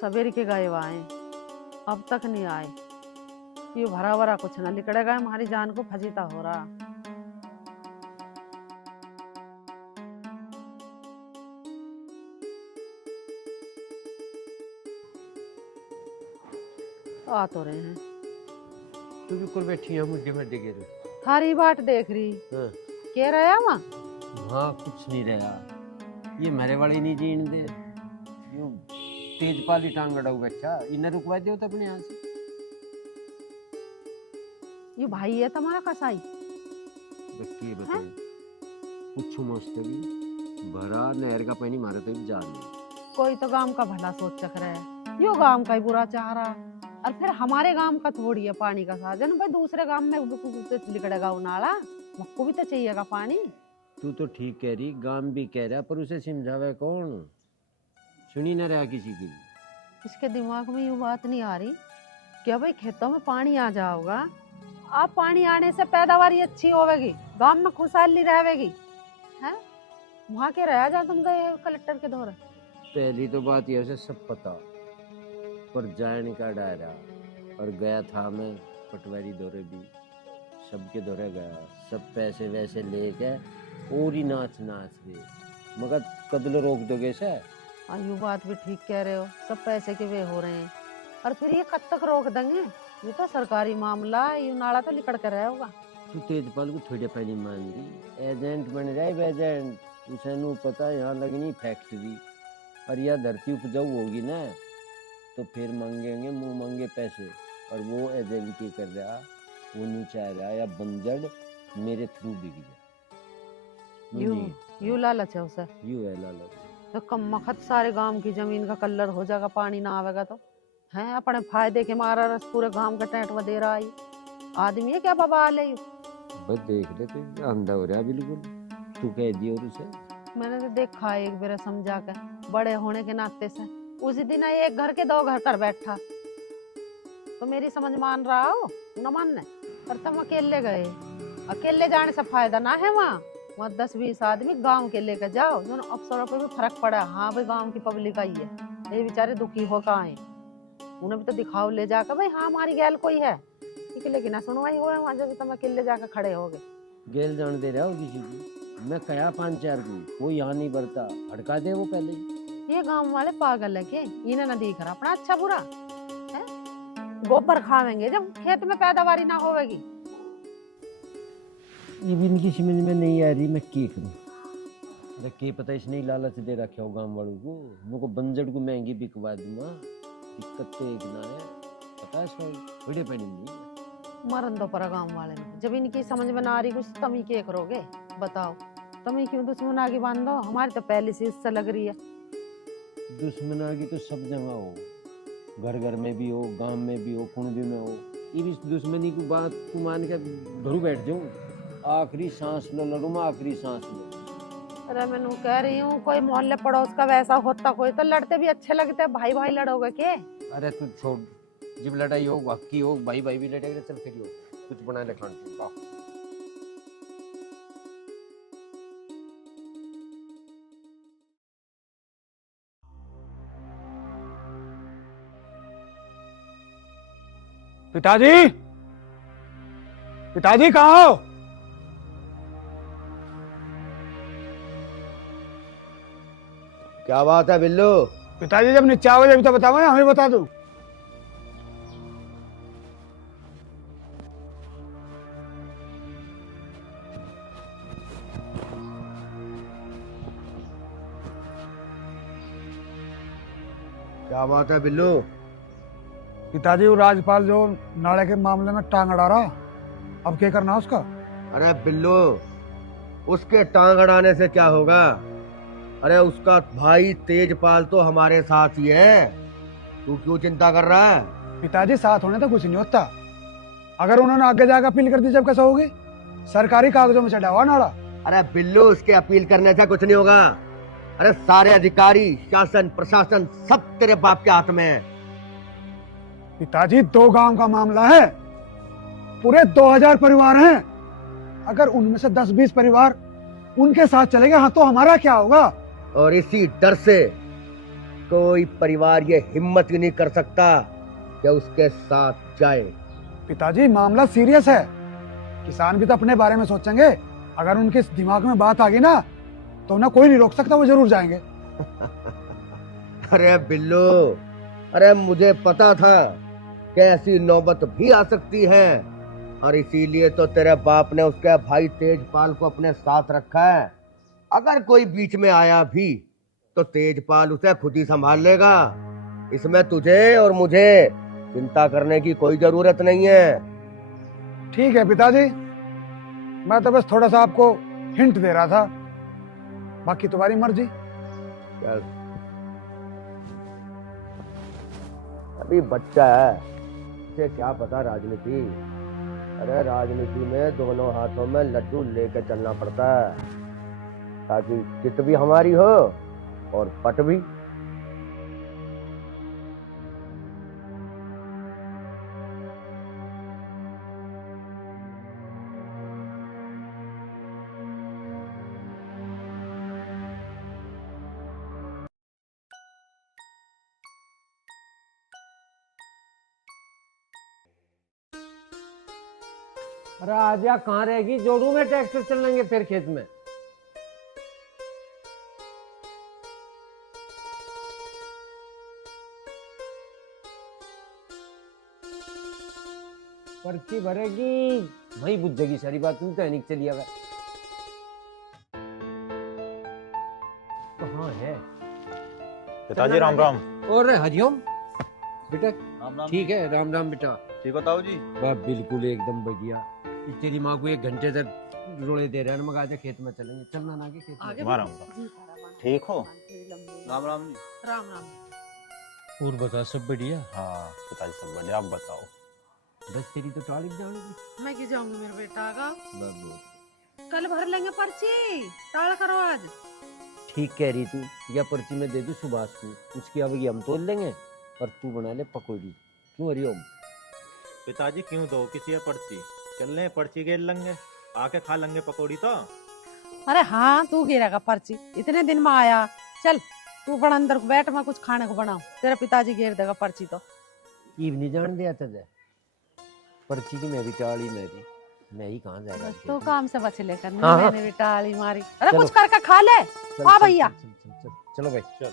सवेर के गए आए, अब तक नहीं आए। ये भरा भरा कुछ ना निकलेगा, हमारी जान को फजीता हो रहा। आ तो रहे हैं। तू भी कुल बैठी है मुझे में देखे रे। थारी बाट देख रही। हाँ। कह रहा वहाँ वहाँ कुछ नहीं रहा, ये मेरे वाले नहीं जीन दे, यूं तेज पाली टांग गड़ा हुआ अच्छा इन्हें रुकवा दे तो अपने यहाँ से। ये भाई है तुम्हारा कसाई? बच्ची बताए पूछू मस्त भी भरा नहर का पानी मारे तो जान नहीं। कोई तो गांव का भला सोच चक रहा है, यो गांव का ही बुरा चाह रहा। और फिर हमारे गांव का थोड़ी है पानी का साधन, भाई दूसरे गांव में निकलेगा वो नाला, मुझको भी तो चाहिएगा पानी। तू तो ठीक कह रही, गांव भी कह रहा, पर उसे समझावे कौन? सुनी ना रहा किसी की। इसके दिमाग में ये बात नहीं आ रही क्या भाई खेतों में पानी आ जाओगा, आप पानी आने से पैदावारी अच्छी होगी, गांव में खुशहाली रहेगी। हैं वहाँ के रहा जा तुम गए कलेक्टर के दौरे? पहली तो बात यह से सब पता, पर जाने का डरा। और गया था मैं पटवारी दौरे भी, सबके दौरे गया, सब पैसे वैसे लेके और ही नाच रहे, मगर कदलो रोक दोगे से? यू बात भी ठीक कह रहे हो, सब पैसे के वे हो रहे हैं। और फिर ये कब तक रोक देंगे? ये तो सरकारी मामला, ये नाला तो निकल कर रहा होगा। तू तेजपाल को थोड़े पहले मान दी, एजेंट बन जाए एजेंट, उसे नू पता यहाँ लगनी फैक्ट्री, और यह धरती उपजाऊ होगी ना तो फिर मांगेंगे मुंह मांगे पैसे। और वो एजेंट की कर रहा, वो नहीं चाह रहा या बंजर मेरे थ्रू बिक जाए। यू लालच है उसे, यू है लालच। तो कम मखत सारे गांव की जमीन का कलर हो जाएगा, पानी ना आवेगा तो हैं अपने फायदे के मारा रस पूरे गांव का टेंट में दे रहा है। आदमी है क्या बाबा ले? बस देख ले तो अंधा हो रहा बिल्कुल, तू कह दियो उसे। मैंने तो देखा एक बार समझा कर, बड़े होने के नाते से उसी दिन एक घर के दो घर कर बैठा, तो मेरी समझ मान रहा हो न मानने। पर तुम अकेले गए, अकेले जाने से फायदा ना है। वहाँ 10-20 आदमी गांव के लेकर जाओ, जो अफसरों पे भी फर्क पड़ा। हाँ भाई गांव की पब्लिक आई है, ये बेचारे दुखी हो कहाँ है, उन्हें भी तो दिखाओ ले जाकर भाई हाँ हमारी गैल कोई है। लेकिन ना सुनवाई हो वहाँ जब तुम अकेले जाकर खड़े हो गए। गैल जान दे रहा हो किसी की? मैं कहा 5-4 को, कोई यहाँ नहीं बढ़ता, हड़का दे वो पहले ही। ये गांव वाले पागल है के? इन्हें ना दिख रहा अपना अच्छा बुरा है? गोबर खावेंगे जब खेत में पैदावारी ना होगी। ये भी इनकी समझ में नहीं आ रही, मैं क्या करूं? अरे क्या पता इसने लालच दे रखा हो गांव वालों को, मुझको बंजर को महंगी बिकवा दूंगा। दिक्कत तो एक ना है, पता है सही बड़े पैनी नहीं मरन दो पर गांव वाले ने, जब इनकी समझ में ना आ रही कुछ तुम ही क्या करोगे बताओ? तुम ही क्यों दुश्मन आगे बांध दो? हमारी तो पहले से इससे लग रही है। दुश्मन आगे तो सब जगह हो, घर घर में भी हो, गांव में भी हो, कुंडी में हो। ये भी दुश्मनी की बात को मान के घरू बैठ जाऊं, आखिरी सांस लो लड़ूंगा, आखिरी सांस लो। अरे मैं नू कह रही हूँ कोई मोहल्ले पड़ोस का वैसा होता कोई तो लड़ते भी अच्छे लगते, भाई भाई लड़ोगे के? अरे तू छोड़, जब लड़ाई हो वाकई हो, भाई भाई भी लड़ेगा, चल फिर कुछ बना ले खान पीन का। पिताजी, पिताजी कहाँ हो? क्या बात है बिल्लू? पिताजी जब नीचे आओगे जब तो बताओ ना, हमें बता दो। क्या बात है बिल्लू? पिताजी वो राजपाल जो नाले के मामले में टांग अड़ा रहा, अब क्या करना उसका? अरे बिल्लू, उसके टांग अड़ाने से क्या होगा? अरे उसका भाई तेजपाल तो हमारे साथ ही है, तू क्यों चिंता कर रहा है? पिताजी साथ होने तो कुछ नहीं होता, अगर उन्होंने आगे जाकर अपील कर दी जब कैसा होगी? सरकारी कागजों में चढ़ा हुआ नाला। अरे बिल्लू, उसके अपील करने से कुछ नहीं होगा। अरे सारे अधिकारी, शासन, प्रशासन सब तेरे बाप के हाथ में है। पिताजी 2 गांव का मामला है, पूरे 2000 परिवार हैं, अगर उनमें से 10-20 परिवार उनके साथ चले गए हाँ तो हमारा क्या होगा? और इसी डर से कोई परिवार ये हिम्मत ही नहीं कर सकता कि उसके साथ जाए। पिताजी मामला सीरियस है, किसान भी तो अपने बारे में सोचेंगे। अगर उनके दिमाग में बात आ गई ना तो उन्हें कोई नहीं रोक सकता, वो जरूर जाएंगे। अरे बिल्लू, अरे मुझे पता था कि ऐसी नौबत भी आ सकती है, और इसीलिए तो तेरे बाप ने उसके भाई तेजपाल को अपने साथ रखा है। अगर कोई बीच में आया भी तो तेजपाल उसे खुद ही संभाल लेगा। इसमें तुझे और मुझे चिंता करने की कोई जरूरत नहीं है। ठीक है पिताजी, मैं तो बस थोड़ा सा आपको हिंट दे रहा था, बाकी तुम्हारी मर्जी। चल, अभी बच्चा है, इसे क्या पता राजनीति। अरे राजनीति में दोनों हाथों में लड्डू लेके चलना पड़ता है, ताकि चित भी हमारी हो और पट भी। अरे आजा कहाँ रहेगी, जोड़ू में ट्रैक्टर चल लेंगे फिर खेत में। पर्ची भरेगी वही बुझ जाएगी सारी बात। तुम तो नहीं चली आवे। कहाँ है पिताजी? राम राम। और हरिओम बेटा। राम राम। ठीक है, राम राम बेटा। ठीक हो ताऊ जी? वाह बिल्कुल एकदम बढ़िया। तेरी माँ को 1 घंटे तक रोड़े दे रहे हैं, मगर आजा खेत में चलेंगे। चलना ना आगे खेत में। मारा ठीक हो? राम राम जी। राम राम। और बता, सब बढ़िया? हाँ पिताजी सब बढ़िया, आप बताओ। बस तेरी तो टाली जाऊंगी। मैं की जाऊंगी मेरे बेटा का। बाबू कल भर लेंगे पर्ची, टाल करो आज। ठीक कह रही तू। या पर्ची में दे दू सुभाष को, उसकी अब हम तोल लेंगे और तू बना ले पकौड़ी। क्यों हरिओम? पिताजी क्यों दो किसी पर्ची, चल ले पर्ची गेर लेंगे, आके खा लेंगे पकौड़ी तो। अरे हाँ, तू गिरेगा पर्ची, इतने दिन में आया। चल तू बड़ा अंदर को बैठ, मैं कुछ खाने को बनाऊं। तेरा पिताजी घेर देगा पर्ची तो। ईव नहीं जान दिया तुझे पर्ची की। मैं भी टाली मेरी, मैं ही कहाँ जा रहा बस तू काम से बच लेकर। हाँ, हाँ। मैंने भी टाली मारी। अरे चलो। कुछ करके खा ले। हाँ भैया। चलो भाई चल।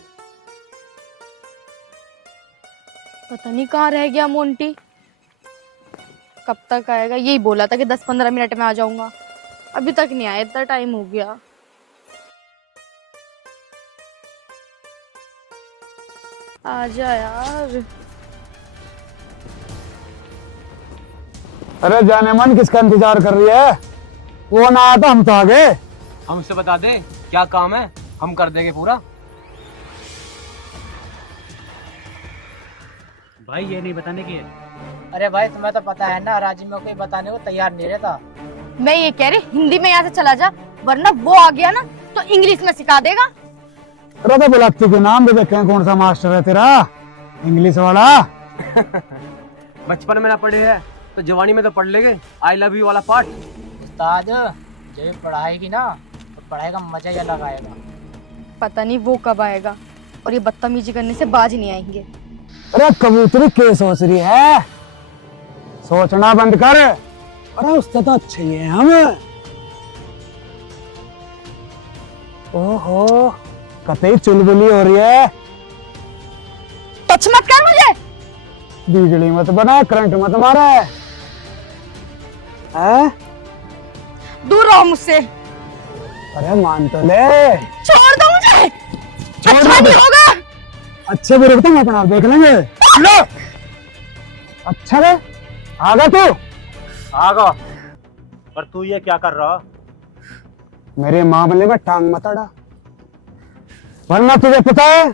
पता नहीं कहाँ रह गया मोंटी, कब तक आएगा? यही बोला था कि 10-15 मिनट में आ जाऊंगा, अभी तक नहीं आया। इतना टाइम हो गया। आजा यार। अरे जाने मन किसका इंतजार कर रही है? वो ना आया तो हम तो आ गए। हमसे बता दे क्या काम है, हम कर देंगे पूरा। भाई ये नहीं बताने की है। अरे भाई तुम्हें तो पता है ना, राजी में कोई बताने को तैयार नहीं रहता। मैं ये कह रही हिंदी में यहाँ से चला जा, वरना वो आ गया ना तो इंग्लिश में सिखा देगा। अरे तो बुलाती के नाम दे देखें कौन सा मास्टर है तेरा इंग्लिश वाला। बचपन में ना पढ़े हैं तो जवानी में तो पढ़ लेंगे आई लव यू वाला पाठ। उस्ताद जब पढ़ाएगी ना तो पढ़ाई का मजा ही अलग आएगा। पता नहीं वो कब आएगा, और ये बदतमीजी करने से बाज नहीं आएंगे। अरे कबूतरी क्या सोच रही है? सोचना बंद कर। अरे उससे तो अच्छे ही हैं हम। ओहो, कतई चुलबुली हो रही है। टच मत कर मुझे। बिजली मत बना, करंट मत मारा है। दूर रहो मुझसे। अरे मान तो ले। छोड़ दो मुझे। छोड़ अच्छा दो। नहीं होगा। अच्छे बुरे तो अपना देख लेंगे। लो। अच्छा रे, आगा तू। आगा। पर तू ये क्या कर रहा? मेरे मामले में टांग मत अड़ा, वरना तुझे पता है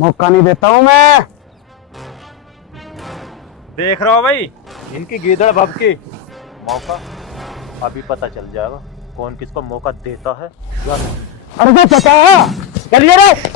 मौका नहीं देता हूं मैं। देख रहा हो भाई, इनकी गीदड़ भभकी। मौका अभी पता चल जाएगा कौन किसको मौका देता है। अरे तो पता है, चलिए रे।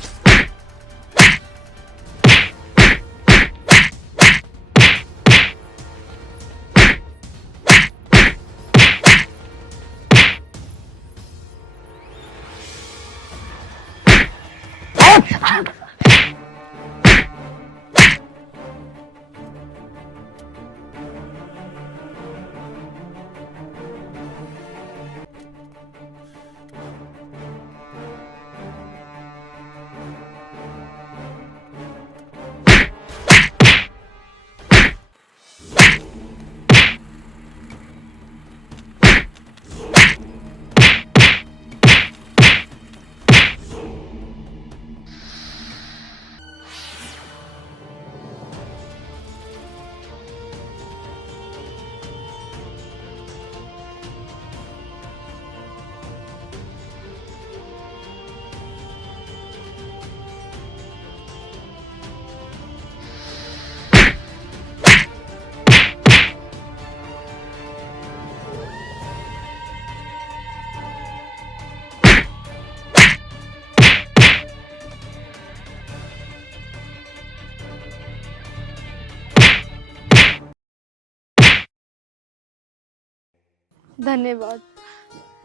धन्यवाद,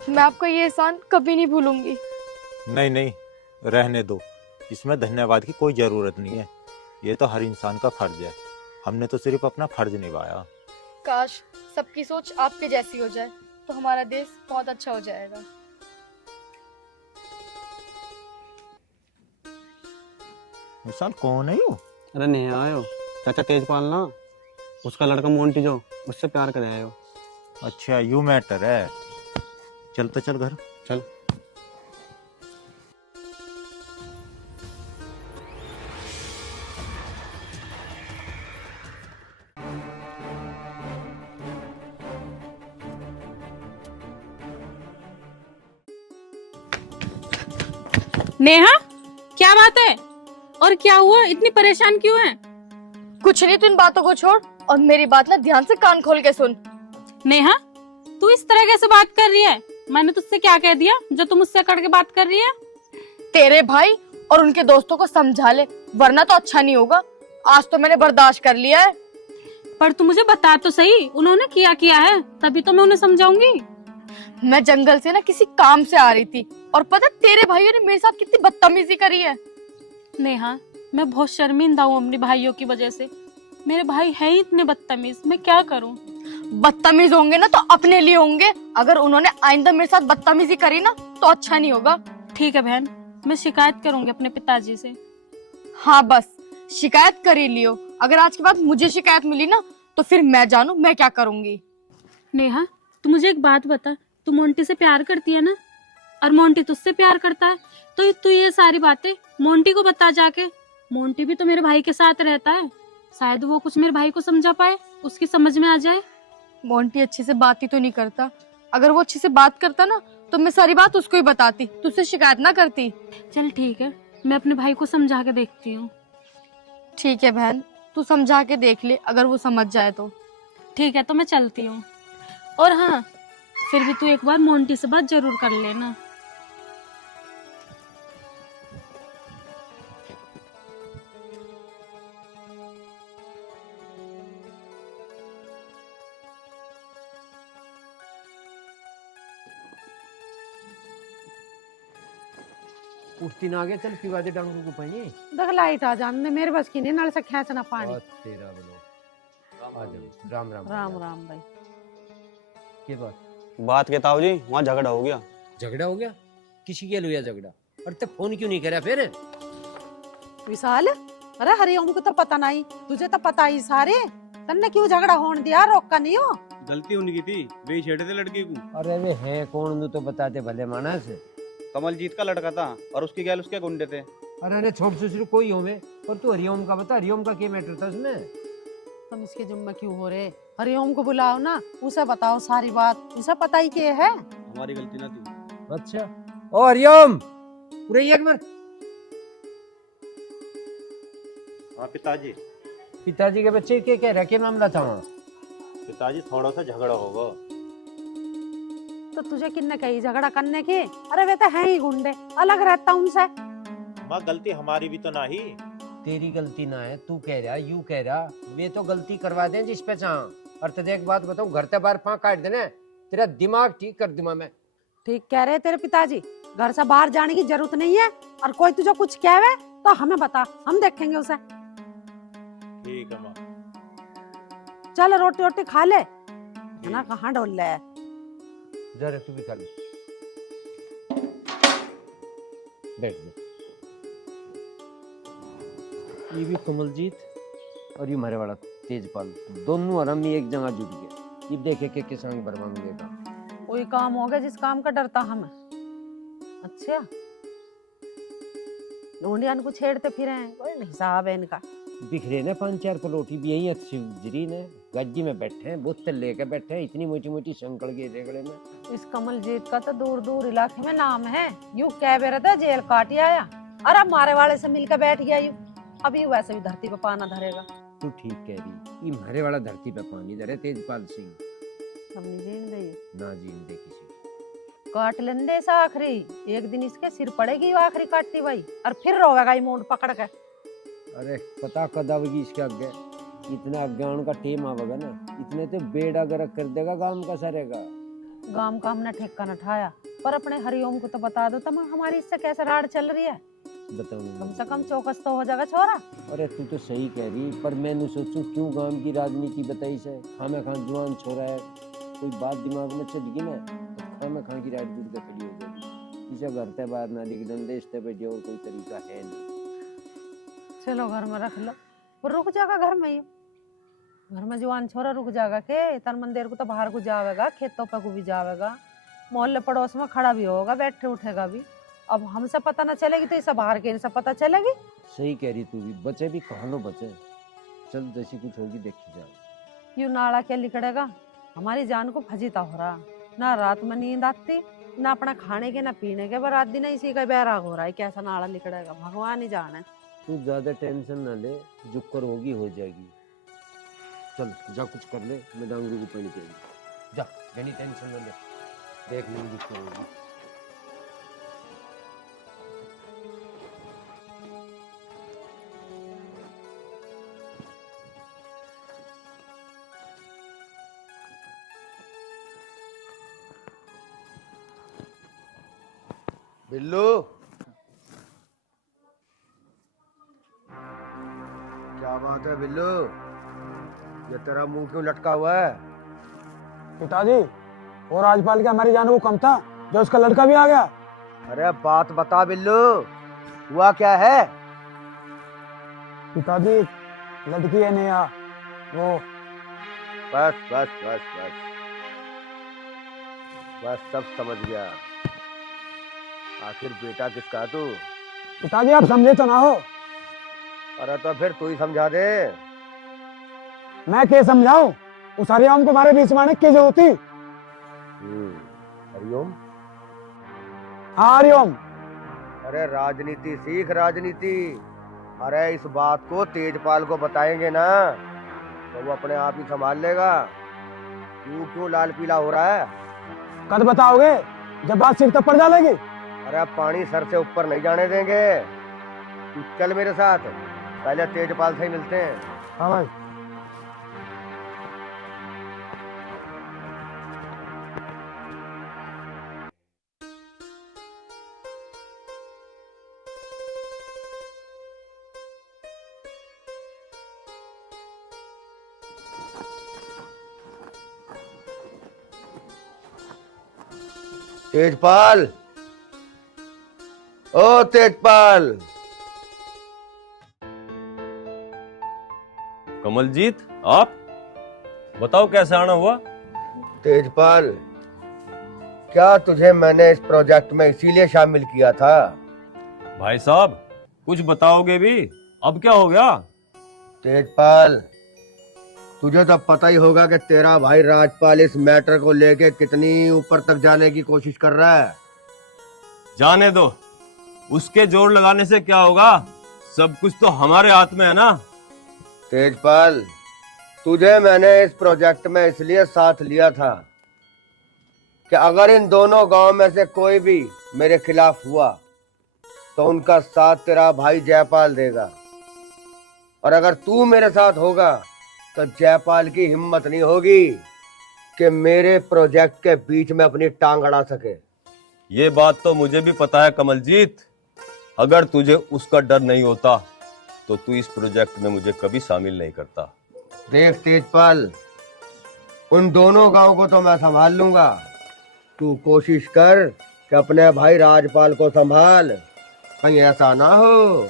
मैं आपका ये एहसान कभी नहीं भूलूंगी। नहीं नहीं, रहने दो, इसमें धन्यवाद की कोई ज़रूरत नहीं है। ये तो हर इंसान का फर्ज है, हमने तो सिर्फ अपना फर्ज निभाया। काश सबकी सोच आपके जैसी हो जाए तो हमारा देश बहुत अच्छा हो जाएगा। विशाल कौन है यू? अरे नहीं आयो, चाचा तेजपाल ना, उसका लड़का मोंटी जो, उससे प्यार कर आयो। अच्छा यू मैटर है, चल तो चल घर चल। नेहा, क्या बात है और क्या हुआ, इतनी परेशान क्यों है? कुछ नहीं, तू इन बातों को छोड़ और मेरी बात ना ध्यान से कान खोल के सुन। नेहा, तू इस तरह कैसे बात कर रही है? मैंने तुझसे क्या कह दिया जो तू मुझसे अकड़ के बात कर रही है? तेरे भाई और उनके दोस्तों को समझा ले, वरना तो अच्छा नहीं होगा। आज तो मैंने बर्दाश्त कर लिया है। पर तू मुझे बता तो सही, उन्होंने किया है, तभी तो मैं उन्हें समझाऊंगी। मैं जंगल से ना किसी काम से आ रही थी और पता तेरे भाइयों ने मेरे साथ कितनी बदतमीजी करी है। नेहा, मैं बहुत शर्मिंदा हूँ अपने भाइयों की वजह से। मेरे भाई है ही इतने बदतमीज, मैं क्या करूँ? बदतमीज होंगे ना तो अपने लिए होंगे, अगर उन्होंने आइंदा मेरे साथ बदतमीजी करी ना तो अच्छा नहीं होगा। ठीक है बहन, मैं शिकायत करूंगी अपने पिताजी से। हाँ बस शिकायत कर ही लियो, अगर आज के बाद मुझे शिकायत मिली ना तो फिर मैं जानू मैं क्या करूंगी। नेहा, तू मुझे एक बात बता, तू मोंटी से प्यार करती है ना, और मोंटी तुझसे प्यार करता है, तो तू ये सारी बातें मोंटी को बता जाके। मोंटी भी तो मेरे भाई के साथ रहता है, शायद वो कुछ मेरे भाई को समझा पाए, उसकी समझ में आ जाए। मोंटी अच्छे से बात ही तो नहीं करता, अगर वो अच्छे से बात करता ना तो मैं सारी बात उसको ही बताती, तुझसे शिकायत ना करती। चल ठीक है, मैं अपने भाई को समझा के देखती हूँ। ठीक है बहन, तू समझा के देख ले, अगर वो समझ जाए तो। ठीक है, तो मैं चलती हूँ। और हाँ, फिर भी तू एक बार मोंटी से बात जरूर कर लेना। उठती ना आगे, चल पिवा दे डांगरू को पानी। देख लाइट आ जाने, मेरे बस की नहीं, नल से खींचना पानी। और तेरा बोलो, आ जाओ। राम राम। राम राम भाई। के बात? बात के ताऊ जी, वहाँ झगड़ा हो गया। झगड़ा हो गया? किसी के लिए झगड़ा? और तब फोन क्यों नहीं करा फिर? विशाल, अरे हरिओम को तो पता नहीं, तुझे तो पता ही सारे, तन्ने क्यों झगड़ा होने दिया? रोका नहीं हो? गलती उनकी थी, वे छेड़े थे लड़के को। अरे वे है कौन तो बताते भले मानस। कमलजीत का लड़का था और उसकी गैल उसके गुंडे थे। अरे छोट ससुर कोई हो में, पर तू हरिओम का बता, हरिओम का क्या मैटर था उसमें? तुम इसके जुम्मे क्यों हो रहे? हरिओम को बुलाओ ना, उसे बताओ सारी बात, उसे पता ही क्या है। हमारी गलती ना थी। अच्छा, ओ हरिओम, पूरे एक बार। हाँ पिताजी। पिताजी के बच्चे के क्या रखे मामला था वहाँ? पिताजी थोड़ा सा झगड़ा होगा। तो तुझे किन्ने कही झगड़ा करने की? अरे वे तो है ही गुंडे, अलग रहता उनसे। माँ गलती हमारी भी तो ना ही। तेरी गलती ना है, तू कह रहा यू कह रहा, वे तो गलती करवा दें जिस पे चाह। और तुझे एक बात बताऊं, घर से बाहर फांक काट देना, तेरा दिमाग ठीक कर दूंगा मैं। ठीक कह रहे तेरे पिताजी, घर से बाहर जाने की जरूरत नहीं है, और कोई तुझे कुछ कहवे तो हमें बता, हम देखेंगे उसे। ठीक है माँ। चल रोटी रोटी खा ले, ना कहाँ डोल ले। जरा तू भी खा ले, बैठ जा। ये भी कमलजीत और ये हमारे वाला तेजपाल, दोनों आरामी एक जगह जुट गए। ये देखे के किसान बर्मा मिलेगा। वही काम हो गया जिस काम का डरता हमें। अच्छा, लोंडियान को छेड़ते फिरे हैं, कोई हिसाब है इनका। बिखरे ने 5-4 पलोटी भी यही अच्छी गुजरी ने, गज्जी में बैठे हैं, बोतल लेके बैठे हैं, इतनी मोटी मोटी शंकड़ के रेगड़े में। इस कमलजीत का तो दूर दूर इलाके में नाम है, यूं कह बेरा था जेल काट आया, अरे मारे वाले से मिलकर बैठ गया यूं, अभी वैसे भी धरती पे पाना धरेगा। तू ठीक कह रही, ये हमारे वाला धरती पे पानी धरे तेजपाल सिंह। हमने जीन दे ना जीन दे किसी, काट लेंदे सा आखिरी, एक दिन इसके सिर पड़ेगी वो आखिरी काटती भाई, और फिर रोवेगा ये मूंड पकड़ के। अरे पता कद आवेगी इसके आगे, इतना अज्ञान का टेम आवेगा ना, इतने तो बेड़ा गर्क कर देगा गांव का सारे का। गांव का हमने ठेका न ठाया, पर अपने हरिओम को तो बता दो तम हमारी इससे कैसे राड़ चल रही है। बताओ कम से कम चौकस तो हो जाएगा छोरा। अरे तू तो सही कह रही, पर मैंने सोचूं क्यों गांव की राजनीति बताई से। खामे खां जवान छोरा है, कोई बात दिमाग में चढ़ गई ना तो खामे खां की रात जुड़ के खड़ी हो जाएगी। इसे घर ते बाहर ना लिख दंदे इस पे और कोई तरीका है नहीं। चलो घर में रख लो, पर रुक जाएगा घर में ही। घर में जवान छोरा रुक जाएगा के तन मंदिर को तो बाहर को जावेगा, खेतों पे को भी जावेगा, मोहल्ले पड़ोस में खड़ा भी होगा, बैठे उठेगा भी। अब हमसे पता ना चलेगी तो इसे बाहर के इनसे पता चलेगी। सही कह रही तू भी, बचे भी कहानो बचे। चल जैसी कुछ होगी देखी जाए। यूं नाड़ा क्या लिखड़ेगा, हमारी जान को फजीता हो रहा, ना रात में नींद आती, ना अपना खाने के ना पीने के, रात दिन इसी का बैराग हो रहा है। कैसा नाड़ा लिखड़ेगा भगवान ही जाने। तू ज्यादा टेंशन ना ले, जो कर होगी हो जाएगी। चल जा कुछ कर ले, मैं डांगरू को पानी पिएगी। जा यानी टेंशन ना ले, देख लेंगे जो कर होगी। बिल्लू, क्या बात है बिल्लू, ये तेरा मुंह क्यों लटका हुआ है? पिताजी, और राजपाल के हमारी जान वो कम था जो उसका लड़का भी आ गया। अरे बात बता बिल्लू, हुआ क्या है? पिताजी, लड़की है नेहा, वो बस बस बस बस बस सब समझ गया। आखिर बेटा किसका है तू? पिताजी आप समझे तो ना हो। अरे तो फिर तू ही समझा दे। मैं क्या समझाऊं? उस हरिओम को हमारे बीच में आने की जरूरत थी। हरिओम? हाँ हरिओम। अरे राजनीति सीख, राजनीति। अरे इस बात को तेजपाल को बताएंगे ना तो वो अपने आप ही संभाल लेगा। तू क्यों लाल पीला हो रहा है? कद बताओगे जब बात सिर तक पड़ जाएगी। अरे पानी सर से ऊपर नहीं जाने देंगे। तू चल मेरे साथ, पहले तेजपाल से ही मिलते हैं। हाँ भाई। तेजपाल, ओ तेजपाल। कमलजीत, आप बताओ कैसे आना हुआ? तेजपाल, क्या तुझे मैंने इस प्रोजेक्ट में इसीलिए शामिल किया था? भाई साहब कुछ बताओगे भी, अब क्या हो गया? तेजपाल, तुझे तो पता ही होगा कि तेरा भाई राजपाल इस मैटर को लेके कितनी ऊपर तक जाने की कोशिश कर रहा है। जाने दो, उसके जोर लगाने से क्या होगा, सब कुछ तो हमारे हाथ में है ना। तेजपाल, तुझे मैंने इस प्रोजेक्ट में इसलिए साथ लिया था कि अगर इन दोनों गांव में से कोई भी मेरे खिलाफ हुआ तो उनका साथ तेरा भाई जयपाल देगा, और अगर तू मेरे साथ होगा तो जयपाल की हिम्मत नहीं होगी कि मेरे प्रोजेक्ट के बीच में अपनी टांग अड़ा सके। ये बात तो मुझे भी पता है कमलजीत, अगर तुझे उसका डर नहीं होता तो तू इस प्रोजेक्ट में मुझे कभी शामिल नहीं करता। देख तेजपाल, उन दोनों गांव को तो मैं संभाल लूंगा, तू कोशिश कर कि अपने भाई राजपाल को संभाल। कहीं ऐसा ना हो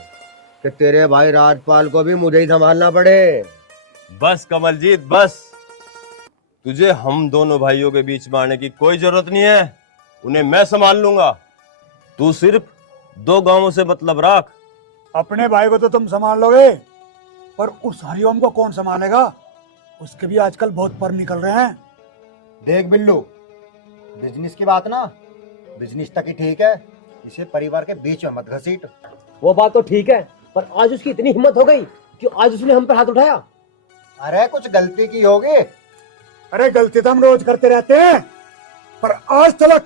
कि तेरे भाई राजपाल को भी मुझे ही संभालना पड़े। बस कमलजीत बस, तुझे हम दोनों भाइयों के बीच में आने की कोई जरूरत नहीं है, उन्हें मैं संभाल लूंगा। तू सिर्फ 2 गांवों से मतलब रख। अपने भाई को तो तुम संभाल लोगे, पर उस हरिओम को कौन संभालेगा? उसके भी आजकल बहुत पर निकल रहे हैं। देख बिल्लू, बिजनेस की बात ना बिजनेस तक ही ठीक है, इसे परिवार के बीच में मत घसीट। वो बात तो ठीक है, पर आज उसकी इतनी हिम्मत हो गई कि आज उसने हम पर हाथ उठाया। अरे कुछ गलती की होगी। अरे गलती तो हम रोज करते रहते हैं, पर आज तक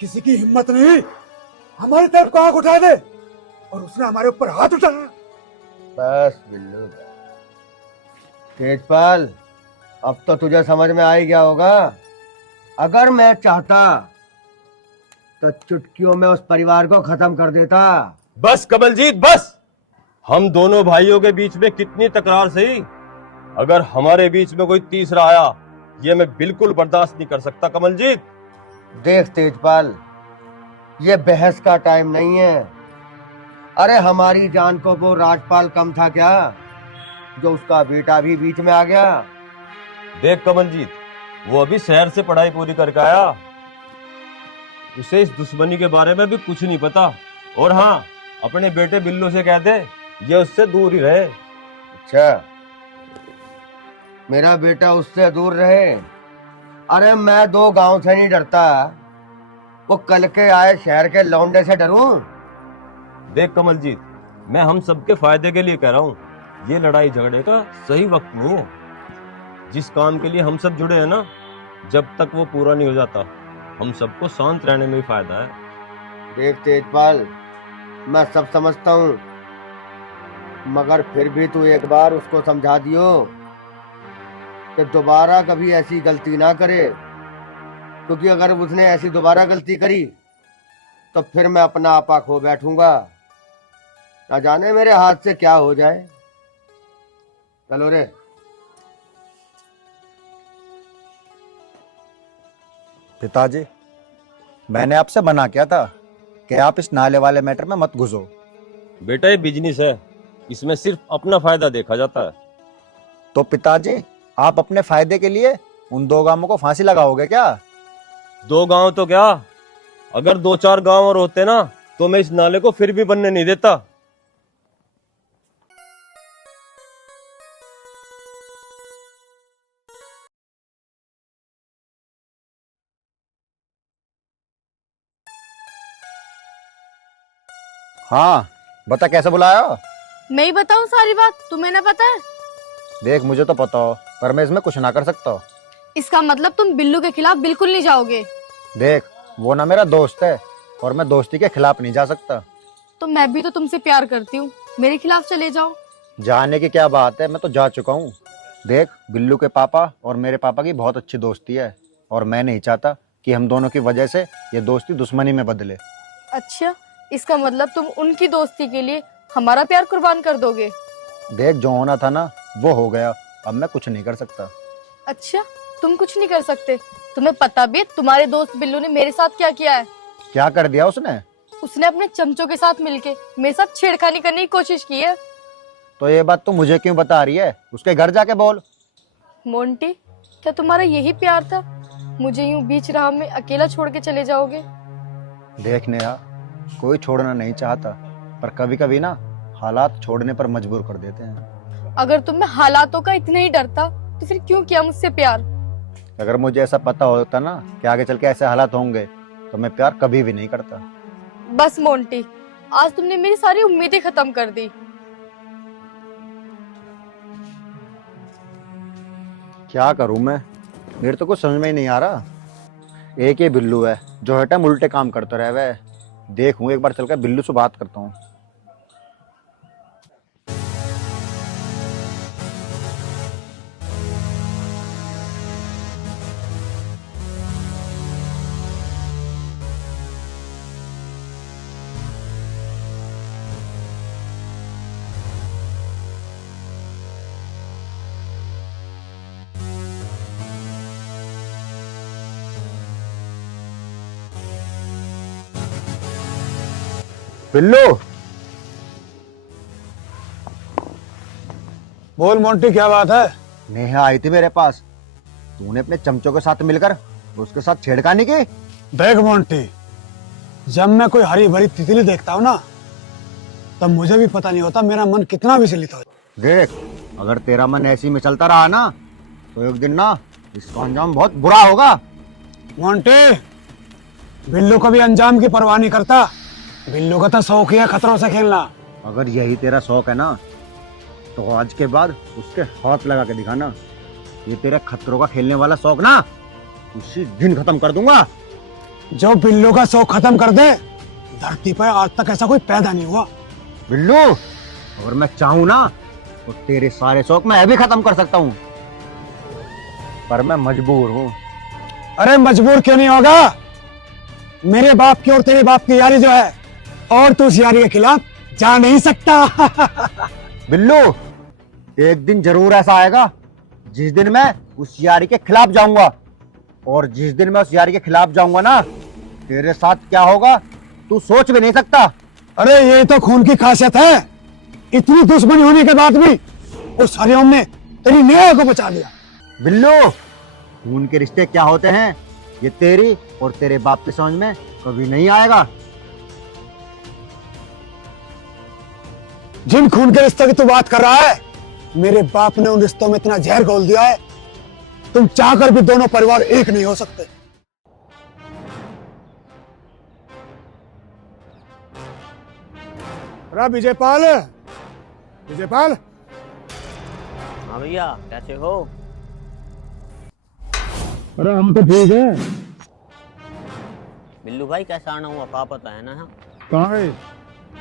किसी की हिम्मत नहीं हमारी तरफ को आंख उठा दे, और उसने हमारे ऊपर हाथ उठाया। बस बिल्लू, तेजपाल, अब तो तुझे समझ में आ ही गया होगा अगर मैं चाहता तो चुटकियों में उस परिवार को खत्म कर देता। बस कमलजीत बस। हम दोनों भाइयों के बीच में कितनी तकरार सही, अगर हमारे बीच में कोई तीसरा आया ये मैं बिल्कुल बर्दाश्त नहीं कर सकता कमलजीत। देख तेजपाल, ये बहस का टाइम नहीं है। अरे हमारी जान को वो राजपाल कम था क्या, जो उसका बेटा भी बीच में आ गया। देख कमलजीत, वो अभी शहर से पढ़ाई पूरी करके आया, उसे इस दुश्मनी के बारे में भी कुछ नहीं पता। और हाँ, अपने बेटे बिल्लू से कह दे ये उससे दूर ही रहे। अच्छा, मेरा बेटा उससे दूर रहे। अरे मैं 2 गांव से नहीं डरता, वो कल के आए शहर के लौंडे से डरूं। देख कमलजीत, मैं हम सबके फायदे के लिए कह रहा हूँ, ये लड़ाई झगड़े का सही वक्त नहीं है। जिस काम के लिए हम सब जुड़े हैं ना, जब तक वो पूरा नहीं हो जाता हम सबको शांत रहने में ही फायदा है। देख तेजपाल, मैं सब समझता हूँ, मगर फिर भी तू एक बार उसको समझा दियो कि दोबारा कभी ऐसी गलती ना करे, क्योंकि अगर उसने ऐसी दोबारा गलती करी तो फिर मैं अपना आपा खो बैठूंगा। ना जाने मेरे हाथ से क्या हो जाए। चलो रे। पिताजी, मैंने आपसे मना किया था कि आप इस नाले वाले मैटर में मत घुसो। बेटा ये बिजनेस है, इसमें सिर्फ अपना फायदा देखा जाता है। तो पिताजी, आप अपने फायदे के लिए उन 2 गांवों को फांसी लगाओगे क्या? 2 गांव तो क्या, अगर 2-4 गांव और होते ना तो मैं इस नाले को फिर भी बनने नहीं देता। हाँ, बता कैसे बुलाया? मैं ही बताऊं सारी बात, तुम्हें ना पता है? देख, मुझे तो पता हो, पर मैं इसमें कुछ ना कर सकता। इसका मतलब तुम बिल्लू के खिलाफ बिल्कुल नहीं जाओगे? देख, वो ना मेरा दोस्त है और मैं दोस्ती के खिलाफ नहीं जा सकता। तो मैं भी तो तुमसे प्यार करती हूँ, मेरे खिलाफ चले जाओ। जाने की क्या बात है, मैं तो जा चुका हूँ। देख, बिल्लू के पापा और मेरे पापा की बहुत अच्छी दोस्ती है और मैं नहीं चाहता कि हम दोनों की वजह से ये दोस्ती दुश्मनी में बदले। अच्छा, इसका मतलब तुम उनकी दोस्ती के लिए हमारा प्यार कुर्बान कर दोगे? देख, जो होना था ना वो हो गया, अब मैं कुछ नहीं कर सकता। अच्छा, तुम कुछ नहीं कर सकते? तुम्हें पता भी है तुम्हारे दोस्त बिल्लू ने मेरे साथ क्या किया है? क्या कर दिया उसने? उसने अपने चमचों के साथ मिलके मेरे साथ छेड़खानी करने की कोशिश की है। तो ये बात तू मुझे क्यों बता रही है? उसके घर जाके बोल। मोंटी, क्या तुम्हारा यही प्यार था? मुझे यूं बीच राह में अकेला छोड़ के चले जाओगे? देख नेहा, कोई छोड़ना नहीं चाहता, पर कभी कभी ना हालात छोड़ने पर मजबूर कर देते हैं। अगर तुम्हें हालातों का इतना ही डर था तो फिर क्यों किया मुझसे प्यार? अगर मुझे ऐसा पता होता ना कि आगे चल के ऐसे हालात होंगे तो मैं प्यार कभी भी नहीं करता। बस मोंटी, आज तुमने मेरी सारी उम्मीदें खत्म कर दी। क्या करूं मैं, मेरे तो कुछ समझ में ही नहीं आ रहा। एक ही बिल्लू है जो हर टाइम उल्टे काम करता रहे। वह देखूं, एक बार चलकर बिल्लू से बात करता हूँ। बिल्लू, बोल मोंटी, क्या बात है? नेहा आई थी मेरे पास, तूने अपने चमचों के साथ मिलकर उसके साथ छेड़खानी की। देख मोंटी, जब मैं कोई हरी भरी तितली देखता हूँ ना, तब मुझे भी पता नहीं होता मेरा मन कितना विचलित हो। देख, अगर तेरा मन ऐसी में चलता रहा ना तो एक दिन ना इसका अंजाम बहुत बुरा होगा। मोंटी, बिल्लू कभी अंजाम की परवाह नहीं करता। बिल्लू का तो शौक है खतरों से खेलना। अगर यही तेरा शौक है ना तो आज के बाद उसके हाथ लगा के दिखाना। ये तेरे खतरों का खेलने वाला शौक ना उसी दिन खत्म कर दूंगा। जो बिल्लू का शौक खत्म कर दे, धरती पर आज तक ऐसा कोई पैदा नहीं हुआ। बिल्लू, अगर मैं चाहूं ना तो तेरे सारे शौक मैं भी खत्म कर सकता हूं, पर मैं मजबूर हूं। अरे मजबूर क्यों नहीं होगा? मेरे बाप की और तेरे बाप की यारी जो है, और तू उस यारी के खिलाफ जा नहीं सकता। बिल्लू, एक दिन जरूर ऐसा आएगा जिस दिन मैं उस यारी के खिलाफ जाऊंगा, और जिस दिन मैं उस यारी के खिलाफ जाऊंगा ना, तेरे साथ क्या होगा तू सोच भी नहीं सकता। अरे ये तो खून की खासियत है। इतनी दुश्मनी होने के बाद भी उस हरिओम ने तेरी न्याय को बचा लिया। बिल्लू, खून के रिश्ते क्या होते हैं ये तेरी और तेरे बाप की समझ में कभी नहीं आएगा। जिन खून के रिश्तों की तू बात कर रहा है, मेरे बाप ने उन रिश्तों में इतना जहर घोल दिया है, तुम चाहकर भी दोनों परिवार एक नहीं हो सकते। अरे विजयपाल, विजयपाल। हाँ भैया, कैसे हो? अरे हम तो ठीक है। बिल्लू भाई कैसा आना हुआ, पापा तो है ना? कहाँ गए?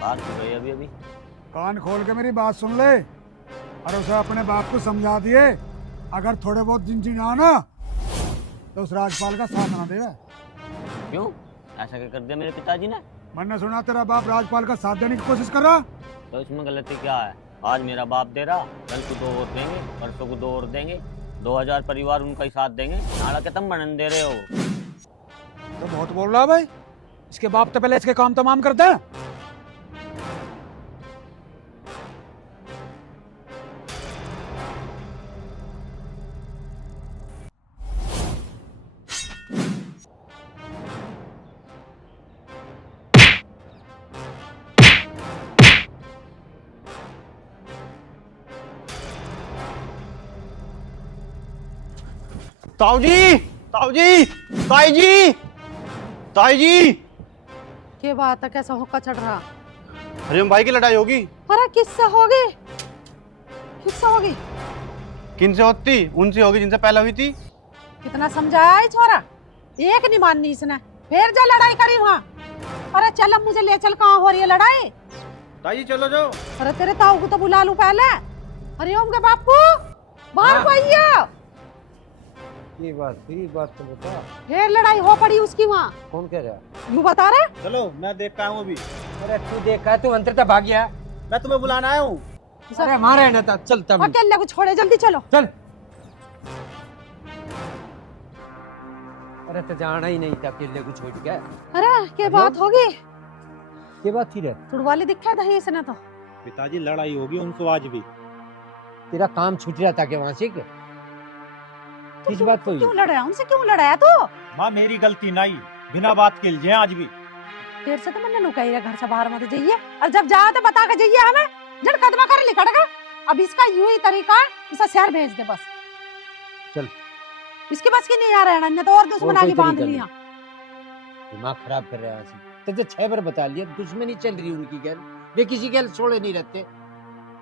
बात हो गई अभी अभी। कान खोल के मेरी बात सुन ले, और उसे अपने बाप को समझा दिए, अगर थोड़े बहुत दिन जीना ना तो उस राजपाल का साथ ना देगा। क्यों, ऐसा क्या कर दिया मेरे पिताजी ने? मैंने सुना तेरा बाप राजपाल का साथ देने की कोशिश कर रहा। तो इसमें गलती क्या है? आज मेरा बाप दे रहा, कल को 2 और देंगे, परसों को 2 और देंगे, 2000 परिवार उनका ही साथ देंगे। नाला के तुम बनन दे रहे हो। तो बहुत बोल रहा भाई, इसके बाप तो पहले इसके काम तमाम करते हैं। ताऊ जी, ताऊ जी, ताई जी, ताई जी। क्या बात है, कैसा होका चढ़ रहा? हरिओम भाई की लड़ाई होगी। अरे किससे होगी? किससे होगी? किनसे होती? उनसे होगी जिनसे पहले हुई थी। कितना समझाया है छोरा, एक नहीं माननी इसने, फिर जा लड़ाई करी वहाँ। अरे चल, अब मुझे ले चल, कहाँ हो रही है लड़ाई? ताई जी चलो जाओ। अरे तेरे ताऊ को तो बुला लूं पहले। हरिओम के बापू बाहर को आइए। ये बात तो बता। फिर लड़ाई हो पड़ी उसकी वहाँ। कौन कह रहा है? यू बता रहे? चलो, मैं देख का हूँ अभी। अरे तू देखा, तू अंतर तक भाग गया। मैं तुम्हें बुलाना आया हूँ। अरे हमारा है ना था, चल तब अकेले को छोड़े, जल्दी चलो। चल। अरे तो जाना ही नहीं था, अकेले को छोड़ के। अरे क्या बात होगी? क्या बात थी रे? तुड़वाली दिखा था इसने तो। पिताजी लड़ाई होगी उनको आज भी। तेरा काम छूट रहा था क्या वहाँ से? किस बात को? क्यों लड़ाया उनसे? क्यों लड़ाया तू? माँ मेरी गलती नहीं, बिना बात के इल्जाम आज भी। देर से तो मैंने नुकाई घर से बाहर मत जाइए, और जब जाओ तो बता के जाइए हमें। जड़ कदमा कर लिखड़गा। अब इसका यूं ही तरीका है, इसे शहर भेज दे बस। चल। इसकी बस की नहीं आ रहा है ना, तो और दुश्मनाली बांध लिया। दिमाग खराब कर रहा है। तो 6 बार बता लिया, दुश्मनी चल रही उनकी गैल। वे किसी गैल छोड़े नहीं रहते,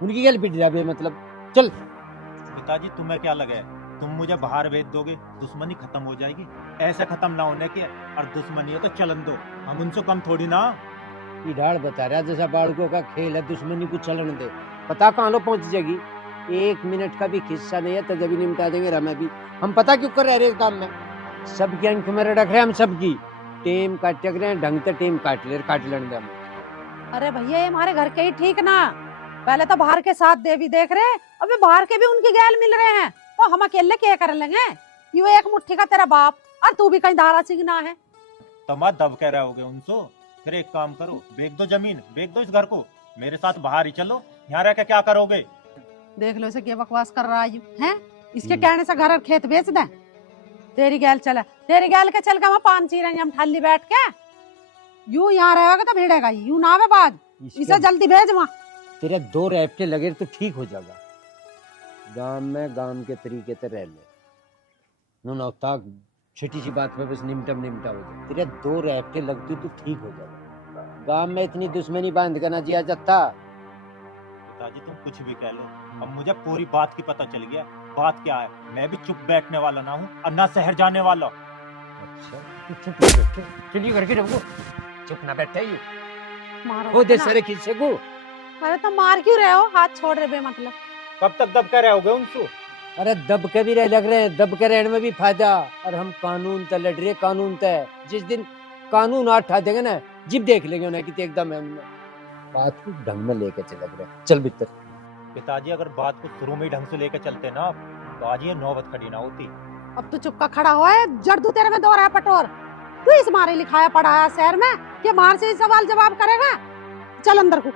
उनकी गैल पिट रहा मतलब। चल। पिताजी तुम्हें क्या लगा है, तुम मुझे बाहर भेज दोगे दुश्मनी खत्म हो जाएगी? ऐसे खत्म ना होने के, और दुश्मनी है तो चलन दो, हम उनसे कम थोड़ी ना। ईडाड़ बता रहा जैसा बालकों का खेल है, दुश्मनी को चलन दे, पता कहाँ लो पहुंच जाएगी। 1 मिनट का भी किस्सा नहीं है तो जब निपटा देंगे रमे भी। हम पता क्यों कर रहे काम में, सबकी अंक में रख रहे हम, सबकी टेम काट रहे हैं, ढंग से टेम काट लेंगे हम। अरे भैया ये हमारे घर के ही ठीक ना, पहले तो बाहर के साथ दे भी देख रहे, अभी बाहर के भी उनकी गैल मिल रहे हैं, तो हम अकेले क्या कर लेंगे? यू एक मुट्ठी का तेरा बाप, और तू भी कहीं धारा सिंगना है। तो मत दब कह रहे होगे उनसे। फिर एक काम करो, बेच दो जमीन, बेच दो इस घर को, मेरे साथ बाहर ही चलो, यहाँ रह के क्या करोगे? देख लो इसे क्या बकवास कर रहा है? इसके कहने से घर और खेत बेच दे? तेरी गैल चला, तेरी गैल के चल के वहाँ 5 चीरेंगे हम थाली बैठ के। यूं यहाँ रहेगा तो भिड़ेगा, यूं ना बाज। इसे जल्दी भेज वहाँ। तेरे 2 रैपटे लगे तो ठीक हो जाएगा। गांव में गांव के तरीके से रह ले, नौता छोटी सी बात पे बस निमटा हो जाए। तेरे 2 रैपटे लगती तो ठीक हो जाएगा। गांव में इतनी दुश्मनी बांध कर ना जिया जाता। पिताजी तुम कुछ भी कह लो, अब मुझे पूरी बात की पता चल गया। बात क्या है, मैं भी चुप बैठने वाला ना हूँ और ना शहर जाने वाला। अच्छा चुप बैठे, चलिए करके रखो, चुप ना बैठे ही मारो दे सारे किस्से को। अरे तो मार क्यों रहे हो? हाथ छोड़ रहे बे मतलब। कब तक दब कर रहे होगे उनसे? अरे दब के भी रह लग रहे हैं, दब के रहने में भी फायदा। और हम कानून तय लड़ रहे, कानून तय। जिस दिन कानून हाथ उठा देंगे ना, जिब देख लेंगे उन्हें कि एकदम है उनमें। बात को ढंग में लेके चल लग रहे। चल भीतर। पिताजी अगर बात को शुरू में ही ढंग से लेके चलते ना, तो आज ये नौबत खड़ी ना होती। अब तू चुपका खड़ा हुआ है, जड़ तू तेरे में दो रहा है पटोर। तू इस मारे लिखाया पढ़ाया शहर में कि मार से ही सवाल जवाब करेगा। चल अंदर को।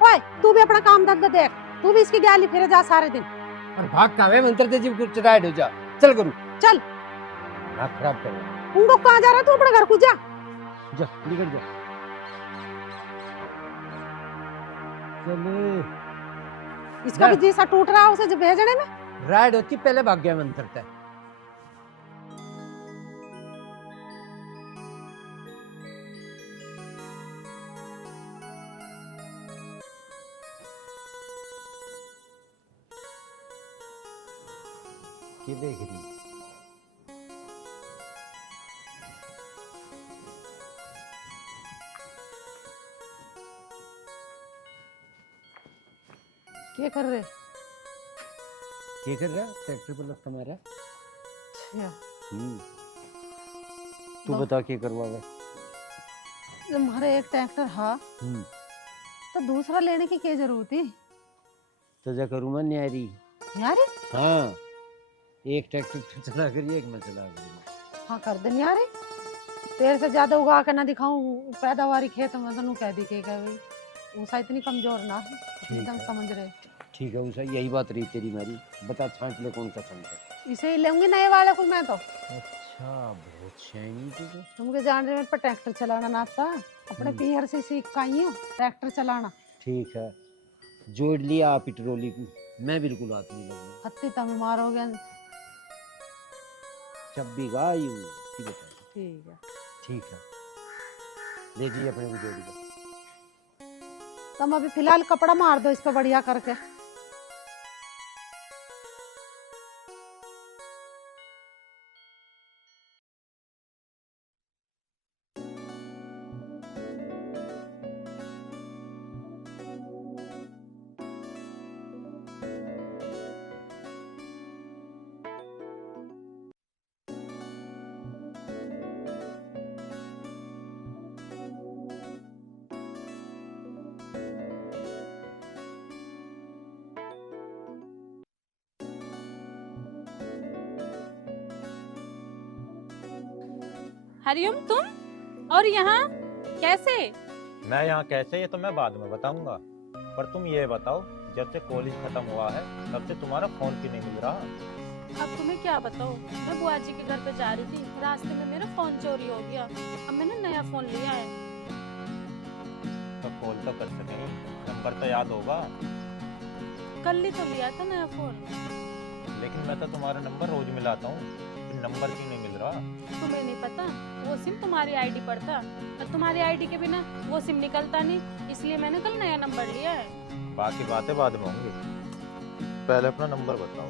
ओए तू भी अपना काम धंधा देख, तू भी इसकी गाली फिरे जा सारे दिन। और भाग का वे मंत्र दे जीव कुछ टाइट हो जा। चल गुरु चल। भाग खराब कर। उनको कहाँ जा रहा है तू? अपने घर को जा। जा निकल जा। चले। इसका भी जी सा टूट रहा है उसे जो भेजने में। राइड होती पहले भाग गया मंत्र तय। क्या देख रही? क्या कर रहे? क्या कर रहा है? ट्रैक्टर पर लगता मारा। तू बता क्या करवावे? तुम्हारे एक ट्रैक्टर हा तो दूसरा लेने की क्या जरूरत है? तो जा करूँ मैं न्यारी। न्यारी? हाँ, एक ट्रैक्टर तो चला करिए, एक मैं चला करूँ। हाँ कर दे न्यारी। तेरे से ज्यादा उगा के ना दिखाऊं पैदावारी खेत में तो कह दी के भाई ऊसा इतनी कमजोर ना है। एकदम समझ रहे। ठीक है उषा, यही बात रही तेरी मेरी। बता छांट ले कौन सा छांट। इसे ही लेंगे नए वाले को मैं तो। अच्छा बहुत शैनी तू तो। तुमके जान रहे मेरे पर ट्रैक्टर चलाना ना आता। अपने पीहर से सीख आई हूँ ट्रैक्टर चलाना। ठीक है, जोड़ लिया पेट्रोली को। मैं बिल्कुल हाथ नहीं लगूंगा। हत्ती तम मारोगे। जब भी गायू ठीक है। ठीक है। ठीक है, ले जी अपने को जोड़ी का। तुम अभी फिलहाल कपड़ा मार दो इस पे बढ़िया करके। हरिओम तुम और यहाँ कैसे? मैं यहाँ कैसे, ये तो मैं बाद में बताऊंगा। पर तुम ये बताओ, जब से कॉलेज खत्म हुआ है तब से तुम्हारा फोन क्यों नहीं मिल रहा? अब तुम्हें क्या बताओ, मैं बुआ जी के घर पे जा रही थी, रास्ते में मेरा फोन चोरी हो गया। अब मैंने नया फोन लिया है। तो कॉल तो कर सके, नंबर तो याद होगा। कल ही तो लिया था नया फोन। लेकिन मैं तो तुम्हारा नंबर रोज मिलाता हूँ, नंबर क्यों नहीं मिल रहा? तुम्हें नहीं पता, वो सिम तुम्हारी आईडी पर था और तुम्हारी आईडी के बिना वो सिम निकलता नहीं, इसलिए मैंने कल नया नंबर लिया है। बाकी बातें बाद में होंगी, पहले अपना नंबर बताओ।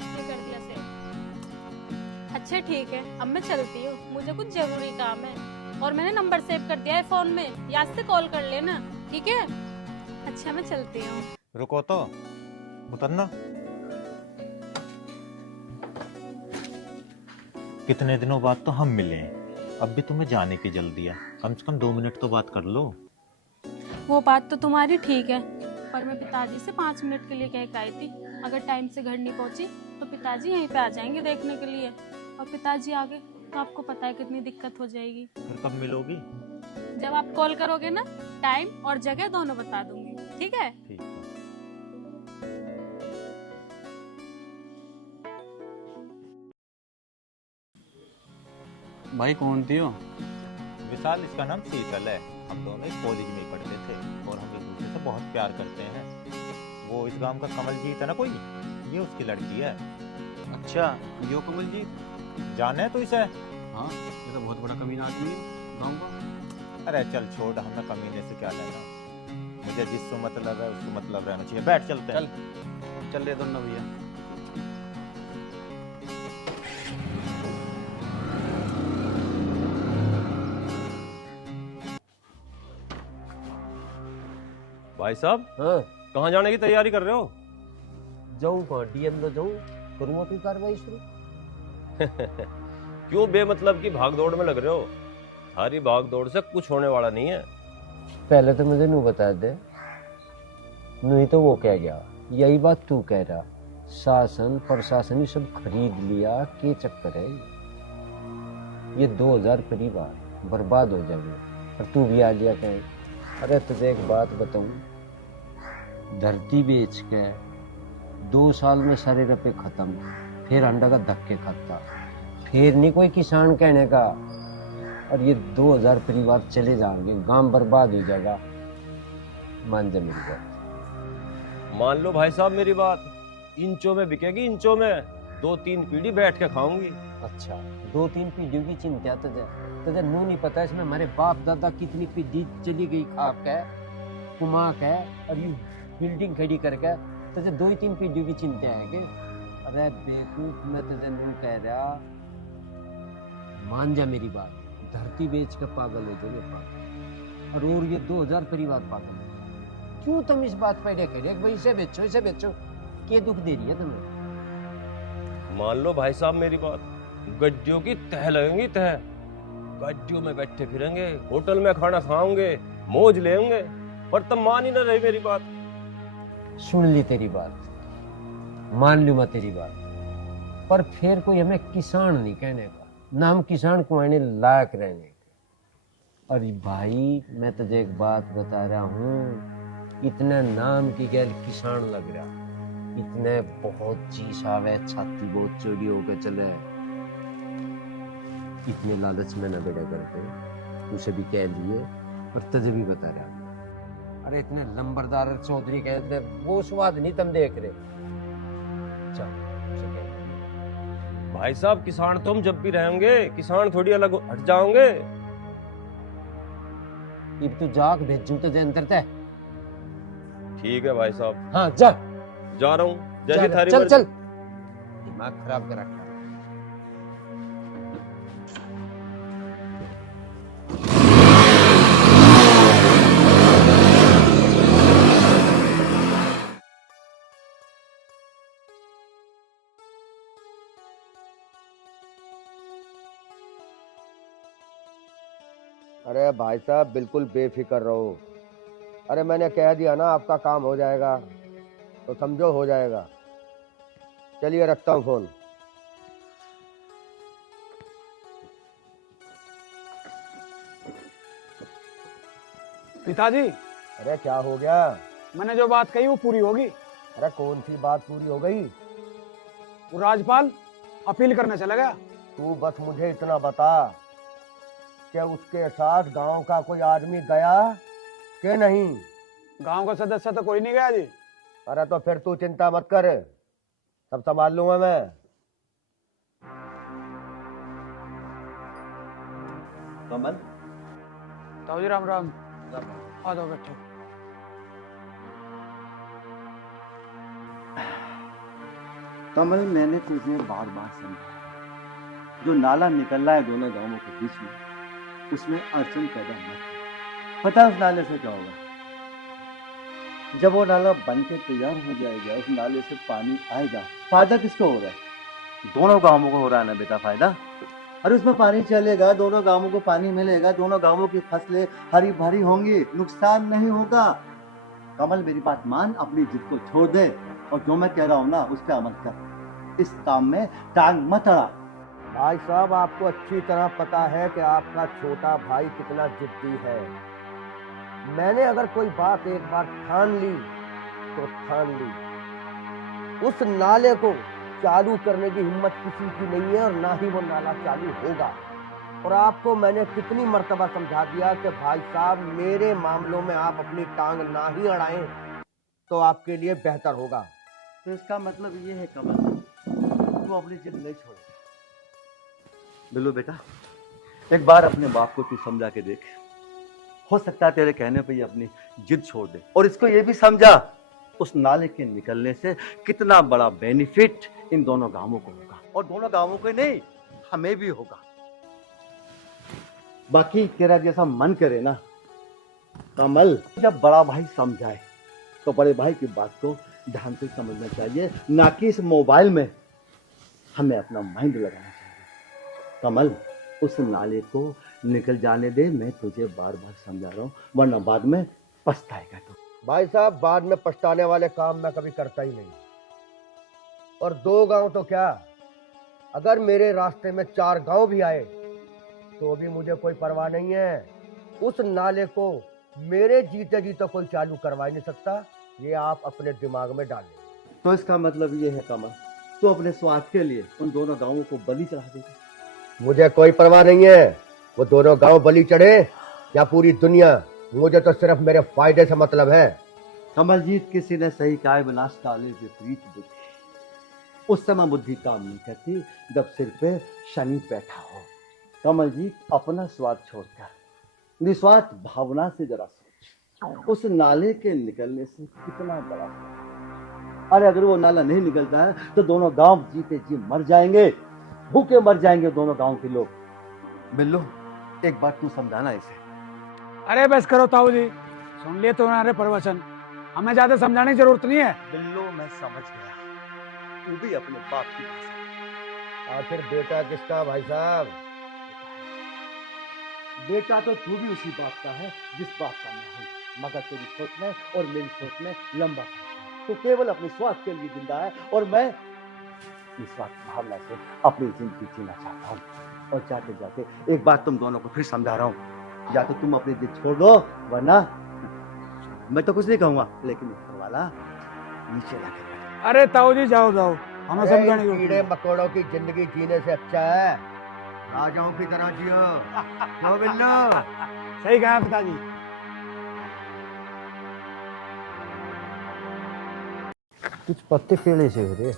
ये कर दिया सेव। अच्छा ठीक है, अब मैं चलती हूँ, मुझे कुछ जरूरी काम है। और मैंने नंबर सेव कर दिया है फोन में, याद से कॉल कर लेना, ठीक है? अच्छा मैं चलती हूँ। रुको तो, उतरना। कितने दिनों बाद तो हम मिले हैं, अब भी तुम्हें जाने की जल्दी है। कम से कम 2 मिनट तो बात कर लो। वो बात तो तुम्हारी ठीक है, पर मैं पिताजी से 5 मिनट के लिए कह के आई थी, अगर टाइम से घर नहीं पहुंची तो पिताजी यहीं पे आ जाएंगे देखने के लिए। और पिताजी आ गए तो आपको पता है कितनी दिक्कत हो जाएगी। फिर कब मिलोगी? जब आप कॉल करोगे ना, टाइम और जगह दोनों बता दूंगी, ठीक है? ठीक है। भाई कौन थी हो? विशाल, इसका नाम शीतल है। हम दोनों एक कॉलेज में ही पढ़ते थे और हम एक दूसरे से बहुत प्यार करते हैं। वो इस गांव का कमलजीत है ना कोई, ये उसकी लड़की है। अच्छा, यो कमलजीत जाने तो इसे? हाँ, ये तो बहुत बड़ा कमीना आदमी है गाँव का। अरे चल छोड़, हमें कमीने से क्या लेना। मुझे जिससे मतलब है उसको मतलब रहना चाहिए। बैठ चलते हैं। चल ले दोनों भैया। भाई साहब हाँ कहाँ जाने की तैयारी कर रहे हो? जाऊँ कहाँ डीएम लो जाऊँ, करूँगा कोई कार्रवाई शुरू। क्यों बेमतलब की भाग दौड़ में लग रहे हो? सारी भाग दौड़ से कुछ होने वाला नहीं है। पहले तो मुझे नू बता दे, नहीं तो वो कह गया, यही बात तू कह रहा, शासन प्रशासन ही सब खरीद लिया, के चक्कर है ये 2000 परिवार बर्बाद हो जाएंगे और तू भी आ लिया कहीं। अरे तुझे एक बात बताऊं, धरती बेच के 2 साल में सारे रुपए खत्म, फिर अंडा का धक्के खाता, फिर नहीं कोई किसान कहने का, और ये 2000 परिवार चले जाएंगे, गांव बर्बाद हो जाएगा। मान जा मेरी बात। मान लो भाई साहब मेरी बात, इंचों में बिकेगी, इंचों में 2-3 पीढ़ी बैठ के खाऊंगी। अच्छा 2-3 पीढ़ियों की चिंता तुझे नू नहीं पता इसमें हमारे बाप दादा कितनी पीढ़ी चली गई खा के कुमा के, और ये बिल्डिंग खड़ी करके तुझे 2-3 पीढ़ियों की चिंता है कि? अरे बेवकूफ, मैं तुझे नू कह रहा, मान जा मेरी बात, धरती बेच के पागल हो जाओगे पागल, और ये 2000 परिवार पागल। क्यों तुम इस बात पर कह रहे भाई इसे बेचो, क्या दुख दे रही है तुम्हें? मान लो भाई साहब मेरी बात, गड्डियों की तह लगेंगी तह, गड्डियों में बैठे फिरेंगे, होटल में खाना खाओगे, मौज लेंगे, पर तुम मान ही ना रही मेरी बात। सुन ली तेरी बात, मान लूँ मैं तेरी बात, पर फिर कोई हमें किसान नहीं कहने का, ना हम किसान को आने लायक रहने का। और भाई मैं तुझे एक बात बता रहा हूँ, इतने नाम की गैल किसान लग रहा, इतने बहुत चीज आवे, छाती बहुत चौड़ी होकर चले, इतने लालच में न बेड़ा करते, उसे भी कह लिए, और तुझे भी बता रहा, अरे इतने लंबरदार चौधरी कहते वो स्वाद नहीं तुम देख रहे। चल उसे कह भाई साहब किसान तो हम जब भी रहेंगे, किसान थोड़ी अलग हट जाओगे। अब तू जाग भेजू तो अंदर तय। ठीक है भाई साहब, हाँ जा जा रहा हूँ, जैसी थारी चल मर्जी। चल, दिमाग खराब कर रखा। अरे भाई साहब बिल्कुल बेफिक्र रहो। अरे मैंने कह दिया ना आपका काम हो जाएगा, तो समझो हो जाएगा। चलिए रखता हूँ फोन। पिताजी, अरे क्या हो गया? मैंने जो बात कही वो पूरी होगी। अरे कौन सी बात पूरी हो गई? वो राजपाल अपील करने चला गया। तू बस मुझे इतना बता कि उसके साथ गांव का कोई आदमी गया कि नहीं? गांव का सदस्य तो कोई नहीं गया जी। अरे तो फिर तू चिंता मत कर, सब संभाल लूंगा मैं। कमल, ताऊ जी राम राम। आ जाओ बैठो। कमल मैंने तुझे बार बार समझाया, जो नाला निकल रहा है दोनों गांवों के बीच में, उसमें अड़चन पैदा मत कर। पता है उस नाले से क्या होगा? जब वो नाला बन के तैयार हो जाएगा, उस नाले से पानी आएगा, फायदा किसको हो रहा है? दोनों गांवों को हो रहा है ना बेटा फायदा। और उसमें पानी चलेगा, दोनों गांवों को पानी मिलेगा, दोनों गांवों की फसलें हरी भरी होंगी, नुकसान नहीं होगा। कमल मेरी बात मान, अपनी जिद को छोड़ दे और जो मैं कह रहा हूँ ना उस पर अमल कर। इस काम में टांग मत अड़ा। भाई साहब आपको अच्छी तरह पता है कि आपका छोटा भाई कितना जिद्दी है। मैंने अगर कोई बात एक बार ठान ली तो ठान ली। उस नाले को चालू करने की हिम्मत किसी की नहीं है और ना ही वो नाला चालू होगा। और आपको मैंने कितनी मर्तबा समझा दिया कि भाई साहब मेरे मामलों में आप अपनी टांग ना ही अड़ाएं तो आपके लिए बेहतर होगा। तो इसका मतलब ये है कमल, तू अपनी जिद नहीं छोड़ेगा। बिल्लू बेटा, एक बार अपने बाप को तू समझा के देख, हो सकता है तेरे कहने पे ये अपनी जिद छोड़ दे। और इसको ये भी समझा उस नाले के निकलने से कितना बड़ा बेनिफिट इन दोनों गांवों को होगा, और दोनों गांवों को नहीं हमें भी होगा। बाकी तेरा जैसा मन करे ना कमल, जब बड़ा भाई समझाए तो बड़े भाई की बात को ध्यान से समझना चाहिए, ना कि इस मोबाइल में हमें अपना माइंड लगाना चाहिए। कमल, उस नाले को निकल जाने दे, मैं तुझे बार बार समझा रहा हूँ, वरना बाद में पछताएगा तू। भाई साहब, बाद में पछताने वाले काम मैं कभी करता ही नहीं। और 2 गांव तो क्या, अगर मेरे रास्ते में 4 गांव भी आए तो भी मुझे कोई परवाह नहीं है। उस नाले को मेरे जीते जी तो कोई चालू करवा ही नहीं सकता, ये आप अपने दिमाग में डालें। तो इसका मतलब ये है कमल, तो अपने स्वार्थ के लिए उन दोनों गांवों को बलि चढ़ा देगा। मुझे कोई परवाह नहीं है, वो दोनों गांव बलि चढ़े या पूरी दुनिया, मुझे तो सिर्फ मेरे फायदे से मतलब है। कमलजीत, किसी ने सही कहा, विनाश काले विपरीत बुद्धि। उस समय बुद्धि काम नहीं करती जब सिर पे शनि बैठा हो। कमलजीत, अपना स्वार्थ छोड़कर निस्वार्थ भावना से जरा सोच, उस नाले के निकलने से कितना बड़ा है। अरे अगर वो नाला नहीं निकलता है तो दोनों गांव जीते जी मर जाएंगे, भूखे मर जाएंगे दोनों गांव के लोग। बिल्लू, एक बात तू समझाना इसे। अरे बस करो ताऊ जी, सुन लिए तो हमारे प्रवचन, हमें ज्यादा समझाने की जरूरत नहीं है। बिल्लू, मैं समझ गया, तू भी अपने बाप की भाषा। आखिर बेटा किसका भाई साहब? बेटा तो तू भी उसी बाप का है जिस बाप का मैं हूँ, मगर तेरी सोच में और मेरी सोच में लंबा फर्क है। तू केवल अपने स्वार्थ के लिए जिंदा है और मैं निस्वार्थ भावना से अपनी जिंदगी जीना चाहता हूँ। और जाते जाते एक बात तुम दोनों को फिर समझा रहा हूँ, या तो तुम अपनी जिद छोड़ दो, वरना मैं तो कुछ नहीं कहूंगा, लेकिन ऊपर वाला नीचे लाके। अरे ताऊ जी, जाओ जाओ, हमें अरे समझाने इन की कीड़े मकोड़ों की जिंदगी जीने से अच्छा है राजाओं की तरह जियो। क्यों बिल्लू? सही कहा पिताजी। कुछ पत्ते पेड़े से हो रहे।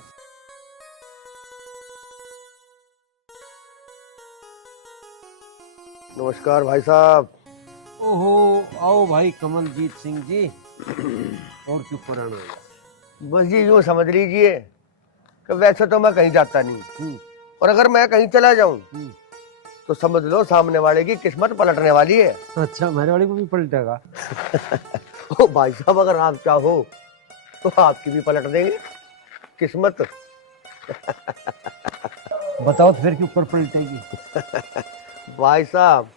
नमस्कार भाई साहब। ओहो, आओ भाई कमलजीत सिंह जी। और क्यों पुराना है? बस जी यूँ समझ लीजिए कि वैसे तो मैं कहीं जाता नहीं, और अगर मैं कहीं चला जाऊं तो समझ लो सामने वाले की किस्मत पलटने वाली है। अच्छा, हमारे वाले को भी पलटेगा? ओ भाई साहब, अगर आप चाहो तो आपकी भी पलट देंगे किस्मत। बताओ फिर क्यों ऊपर पलटेगी? भाई साहब,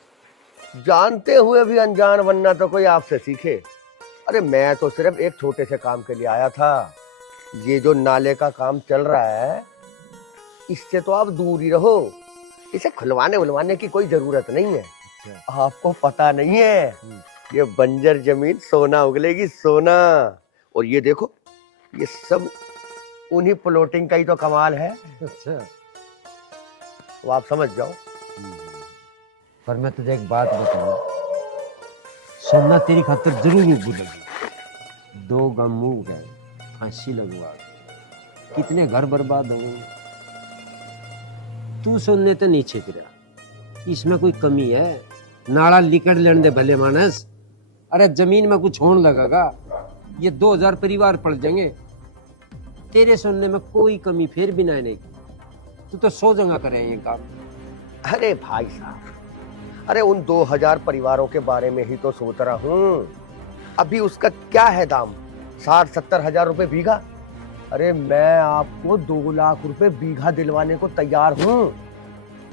जानते हुए भी अनजान बनना तो कोई आपसे सीखे। अरे मैं तो सिर्फ एक छोटे से काम के लिए आया था। ये जो नाले का काम चल रहा है, इससे तो आप दूर ही रहो, इसे खुलवाने उलवाने की कोई जरूरत नहीं है। आपको पता नहीं है, ये बंजर जमीन सोना उगलेगी, सोना। और ये देखो, ये सब उन्हीं प्लॉटिंग का ही तो कमाल है। अच्छा, वो आप समझ जाओ। पर मैं तुझे एक बात बताऊं, सोना तेरी खातिर जरूर उगलेगी। 2 गांव मुंह गए, फांसी लगवा, कितने घर बर्बाद हो गए। तू सुनने तो नीचे गिरा, इसमें कोई कमी है? नाड़ा लिकड़ लेने दे भले मानस। अरे जमीन में कुछ होने लगेगा, ये 2000 परिवार पड़ जाएंगे। तेरे सुनने में कोई कमी फिर भी नहीं की। तू तो 100 जगह करे ये काम। अरे भाई साहब, अरे उन 2000 परिवारों के बारे में ही तो सोच रहा हूँ। अभी उसका क्या है दाम? 60-70 हजार रुपए बीघा। अरे मैं आपको 2 लाख रुपए बीघा दिलवाने को तैयार हूँ।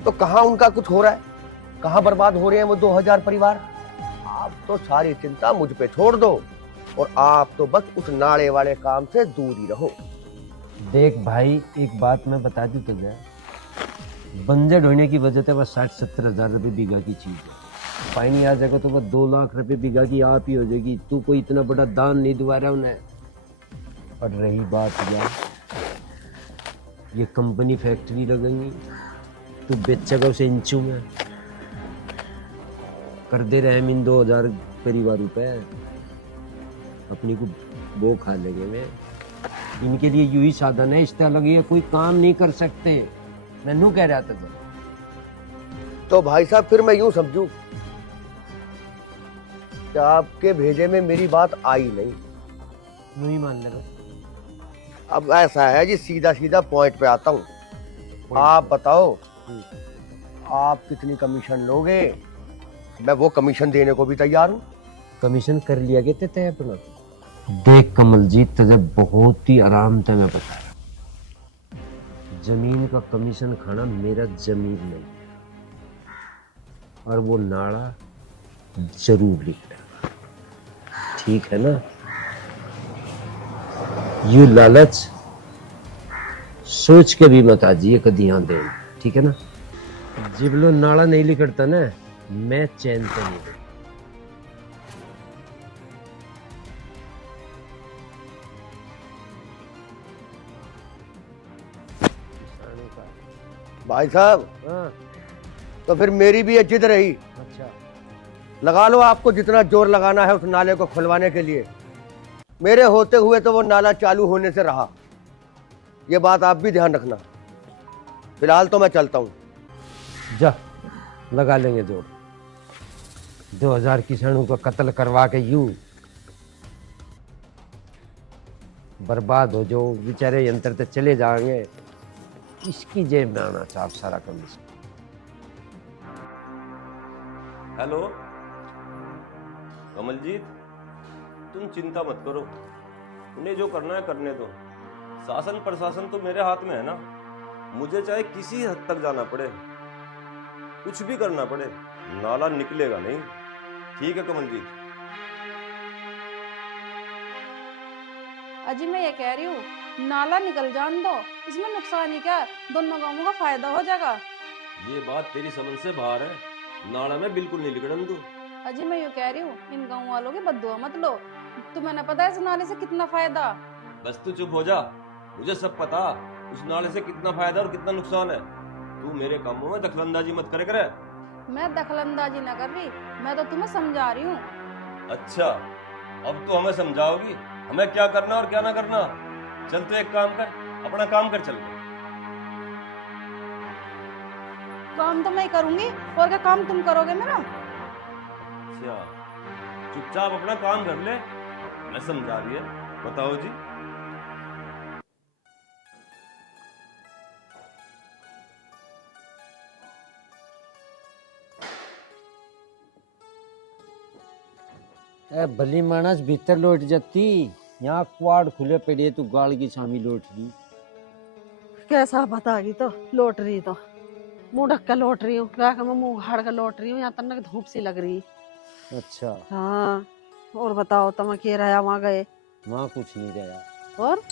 तो कहाँ उनका कुछ हो रहा है, कहाँ बर्बाद हो रहे हैं वो 2000 परिवार? आप तो सारी चिंता मुझ पे छोड़ दो, और आप तो बस उस नाले वाले काम से दूर ही रहो। देख भाई, एक बात मैं बता दूं तुझे, बंजर होने की वजह से वह 60-70 हजार रुपये बीघा की चीज है। पानी आ जाएगा तो वह 2 लाख रुपए बीघा की आप ही हो जाएगी। तू कोई इतना बड़ा दान नहीं दुआ रहा उन्हें। और रही बात यार, ये कंपनी फैक्ट्री लगेंगी, तू बेचेगा उसे इंचू में, कर दे रहे हम इन 2000 परिवार रुपए, अपनी को वो खा लेंगे। मैं इनके लिए यू ही साधन है, इस तरह लगे कोई काम नहीं कर सकते। मैं नू कह रहा था तो भाई साहब, फिर मैं यूं समझूं कि आपके भेजे में मेरी बात आई नहीं? नहीं मान ले। अब ऐसा है जी, सीधा सीधा पॉइंट पे आता हूँ। आप बताओ, आप कितनी कमीशन लोगे? मैं वो कमीशन देने को भी तैयार हूँ। कमीशन कर लिया गया तय अपना। देख कमलजीत, तुझे बहुत ही आराम से मैं बता रहा, जमीन का कमीशन खाना मेरा जमीन नहीं है, और वो नाड़ा जरूर लिखना, ठीक है ना? यू लालच सोच के भी मत आजिए कभी यहाँ दे, ठीक है ना? जब लो नाड़ा नहीं लिखता ना, मैं चैन से नहीं। भाई साहब, हाँ, तो फिर मेरी भी ये जिद रही। अच्छा, लगा लो आपको जितना जोर लगाना है उस नाले को खुलवाने के लिए। मेरे होते हुए तो वो नाला चालू होने से रहा, ये बात आप भी ध्यान रखना। फिलहाल तो मैं चलता हूँ। जा लगा लेंगे जोर। 2000 किसानों का कत्ल करवा के यूं बर्बाद हो जो बेचारे यंत्र तक चले जाएंगे, इसकी जेब में आना चाह सारा कमीशन। हेलो कमलजीत, तुम चिंता मत करो, उन्हें जो करना है करने दो। शासन प्रशासन तो मेरे हाथ में है ना, मुझे चाहे किसी हद तक जाना पड़े, कुछ भी करना पड़े, नाला निकलेगा नहीं। ठीक है कमलजीत। अजी मैं ये कह रही हूँ, नाला निकल जान दो, इसमें नुकसान ही क्या है, दोनों गांवों का फायदा हो जाएगा। ये बात तेरी समझ से बाहर है, नाला में बिल्कुल नहीं निकलने दूं। अजी मैं यूँ कह रही हूँ, इन गाँव वालों की बद्दुआ मत लो, तुम्हें ना पता है इस नाले से कितना फायदा। बस तू चुप हो जा, मुझे सब पता, उस नाले से कितना फायदा और कितना नुकसान है। तू मेरे कामों में दखलंदाजी मत करे। मैं दखलंदाजी ना कर रही, मैं तो तुम्हें समझा रही हूँ। अच्छा, अब तो हमें समझाओगी हमें क्या करना और क्या ना करना। चल तो एक काम कर, अपना काम कर चल। काम तो मैं करूंगी, और क्या काम तुम करोगे मेरा? अच्छा, चुपचाप अपना काम कर ले, मैं समझा रही है। बताओ जी। ए भली मानस भीतर लौट जाती, यहाँ क्वाड खुले पड़े तू गाल की शामी लौट रही। कैसा बतागी तो लौट रही, तो मुंह ढक के लौट रही हूँ, मैं मुंह हाड़ के लौट रही हूँ, यहाँ तक धूप सी लग रही। अच्छा, हाँ, और बताओ तुम के रहा वहाँ गए? वहाँ कुछ नहीं रहा, और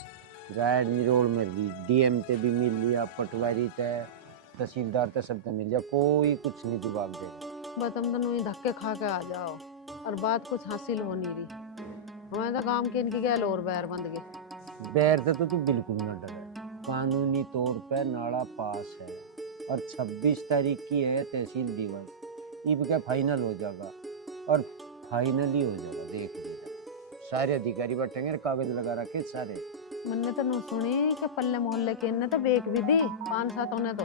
गाइड रोड में ली, डीएम ते भी मिल लिया, पटवारी ते, तहसीलदार ते सब ते मिल लिया, कोई कुछ नहीं जवाब दे। तुम तो नहीं धक्के खा के आ जाओ, और बात कुछ हासिल हो नहीं रही। हमारे तो काम के इनकी गैल और बैर बंद गए। बैर से तो तू बिल्कुल ना डरे, कानूनी तौर पे नाड़ा पास है, और 26 तारीख की है तहसील दिवस, ये क्या फाइनल हो जाएगा, और फाइनली हो जाएगा। देख लीजिए, सारे अधिकारी बैठेंगे और कागज लगा रखे सारे। मैंने तो नहीं सुनी कि पल्ले मोहल्ले के इन्हें तो बेक भी दी, 5-7 होने तो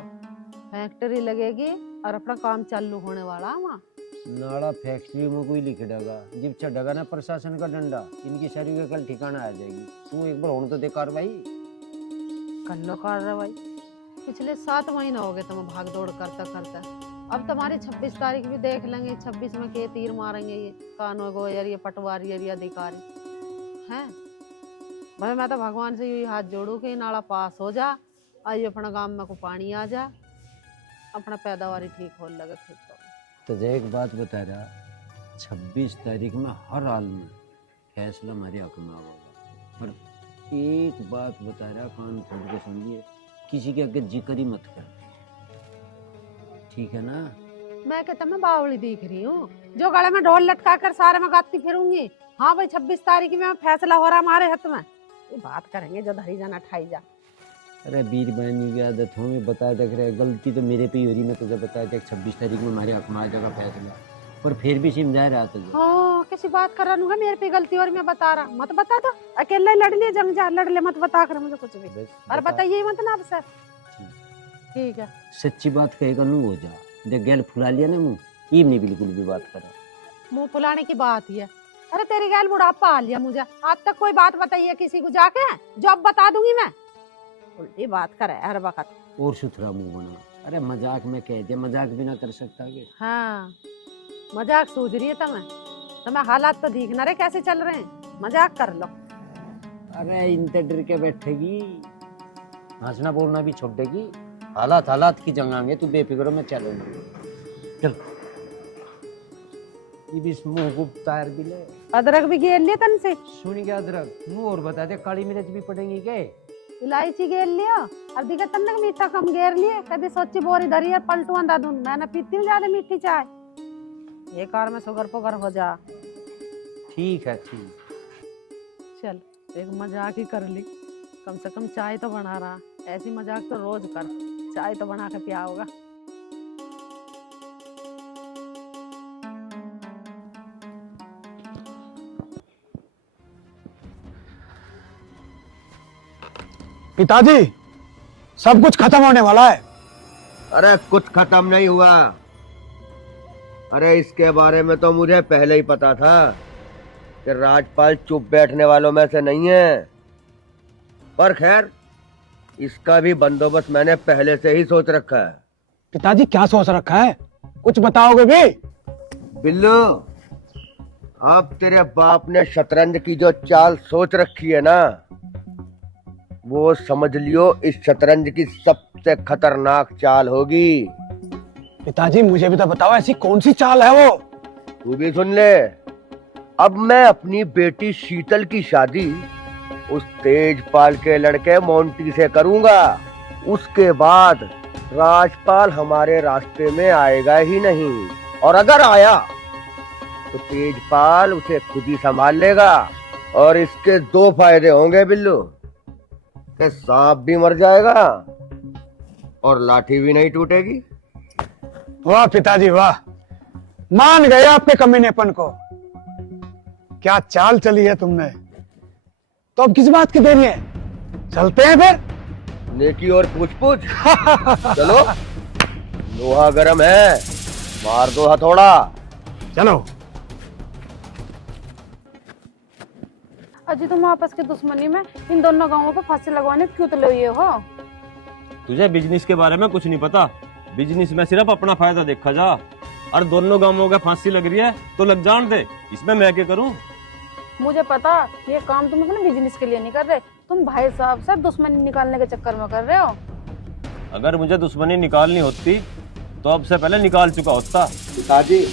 फैक्ट्री लगेगी और अपना काम चालू होने वाला वहाँ। नाड़ा फैक्ट्री में कोई लिख देगा, जब चढ़ेगा ना प्रशासन का डंडा, इनकी सारी का कल ठिकाना आ जाएगी। तू एक बार होने तो दे कार्रवाई कर लो कार्रवाई। पिछले 7 महीने हो गए तुम्हें भाग दौड़ करता करता, अब तुम्हारी 26 तारीख भी देख लेंगे। 26 में के तीर मारेंगे ये कानून गोयर, ये पटवारी, ये अधिकारी हैं। भाई मैं तो भगवान से यही हाथ जोड़ू कि नाला पास हो जा, आई अपना गांव में को पानी आ जा, अपना पैदावारी ठीक हो लगे खेतों में। तो एक बात बता रहा, 26 तारीख में हर हाल में फैसला हमारे हक में होगा। और एक बात बता रहा, कान खोल के समझिए, किसी के आगे जिक्र ही मत कर, ठीक है ना? मैं कहता मैं बावली दिख रही हूँ जो गले में ढोल लटका कर सारे में गाती फिरूंगी? हाँ भाई 26 तारीख में फैसला हो रहा हमारे हाथ में, ये बात करेंगे जो धरी जाना ठाई जा। अरे वीर बहनी की आदत हो, मैं बता देख रहे, गलती तो मेरे पे ही हो रही। मैं तुझे बताया था 26 तारीख में हमारे हक में आ जाएगा फैसला, पर फिर भी समझा रहा था। हाँ किसी बात कर रहा मेरे पे गलती और मैं बता रहा, मत बता तो अकेले लड़ ले, जंग जा लड़ ले, मत बता कर मुझे कुछ भी। अरे बताइए मत ना अब सर। ठीक है, सच्ची बात कहेगा नू हो जा, देख गैल फुला लिया ना मुँह, ये नहीं बिल्कुल भी बात करा। मुँह फुलाने की बात ही है। अरे तेरी गैल बुढ़ापा आ लिया मुझे, आज तक कोई बात बताइए किसी को जाके, जो अब बता दूंगी मैं। उल्टी बात करे हर वक्त, और सुथरा मुंह बना। अरे मजाक में कह दिया, मजाक भी ना कर सकता के। हाँ मजाक सूझ रही है तुम्हें हालात तो दिख ना रहे कैसे चल रहे हैं। मजाक कर लो। अरे इनते डर के बैठेगी, हंसना बोलना भी छोड़ देगी। हालात हालात की जंगांगे, तू बेफिक्र में चलेंगे। चल ये भी मुंह को तार भी ले। अदरक भी घेर लिया तन से। सुन गया अदरक मुंह और बता दे, काली मिर्च भी पड़ेंगी के? इलायची घेर लिया और दिखा तन्ने मीठा कम घेर लिए। कभी सोची बोरी धरी है पलटुआ दादू, मैंने पीती हूँ ज्यादा मीठी चाय। एक बार में शुगर पुगर हो जा। ठीक है ठीक। चल एक मजाक ही कर ली, कम से कम चाय तो बना रहा। ऐसी मजाक तो रोज कर, चाय तो बना के पिया होगा। पिताजी सब कुछ खत्म होने वाला है। अरे कुछ खत्म नहीं हुआ। अरे इसके बारे में तो मुझे पहले ही पता था कि राजपाल चुप बैठने वालों में से नहीं है। पर खैर इसका भी बंदोबस्त मैंने पहले से ही सोच रखा है। पिताजी क्या सोच रखा है, कुछ बताओगे भी? बिल्लू, अब तेरे बाप ने शतरंज की जो चाल सोच रखी है ना, वो समझ लियो इस शतरंज की सबसे खतरनाक चाल होगी। पिताजी मुझे भी तो बताओ, ऐसी कौन सी चाल है वो? तू भी सुन ले। अब मैं अपनी बेटी शीतल की शादी उस तेजपाल के लड़के मोंटी से करूंगा। उसके बाद राजपाल हमारे रास्ते में आएगा ही नहीं, और अगर आया तो तेजपाल उसे खुद ही संभाल लेगा। और इसके दो फायदे होंगे बिल्लू, कि सांप भी मर जाएगा और लाठी भी नहीं टूटेगी। वाह पिताजी वाह, मान गए आपके कमीनेपन को। क्या चाल चली है तुमने। तो अब किस बात की देरी है, चलते हैं फिर। नेकी और पूछ पूछ। चलो, लोहा गरम है, मार दो हथौड़ा। चलो। अजी तुम आपस की दुश्मनी में इन दोनों गांवों पर फांसी लगवाने क्यों तो लिए हो? तुझे बिजनेस के बारे में कुछ नहीं पता। बिजनेस में सिर्फ अपना फायदा देखा जा। और दोनों गांवों का फांसी लग रही है तो लग जान दे, इसमें मैं क्या करूं? मुझे पता ये काम तुम अपने बिजनेस के लिए नहीं कर रहे, तुम भाई साहब से दुश्मनी निकालने के चक्कर में कर रहे हो। अगर मुझे दुश्मनी निकालनी होती तो अब से पहले निकाल चुका होता। पिताजी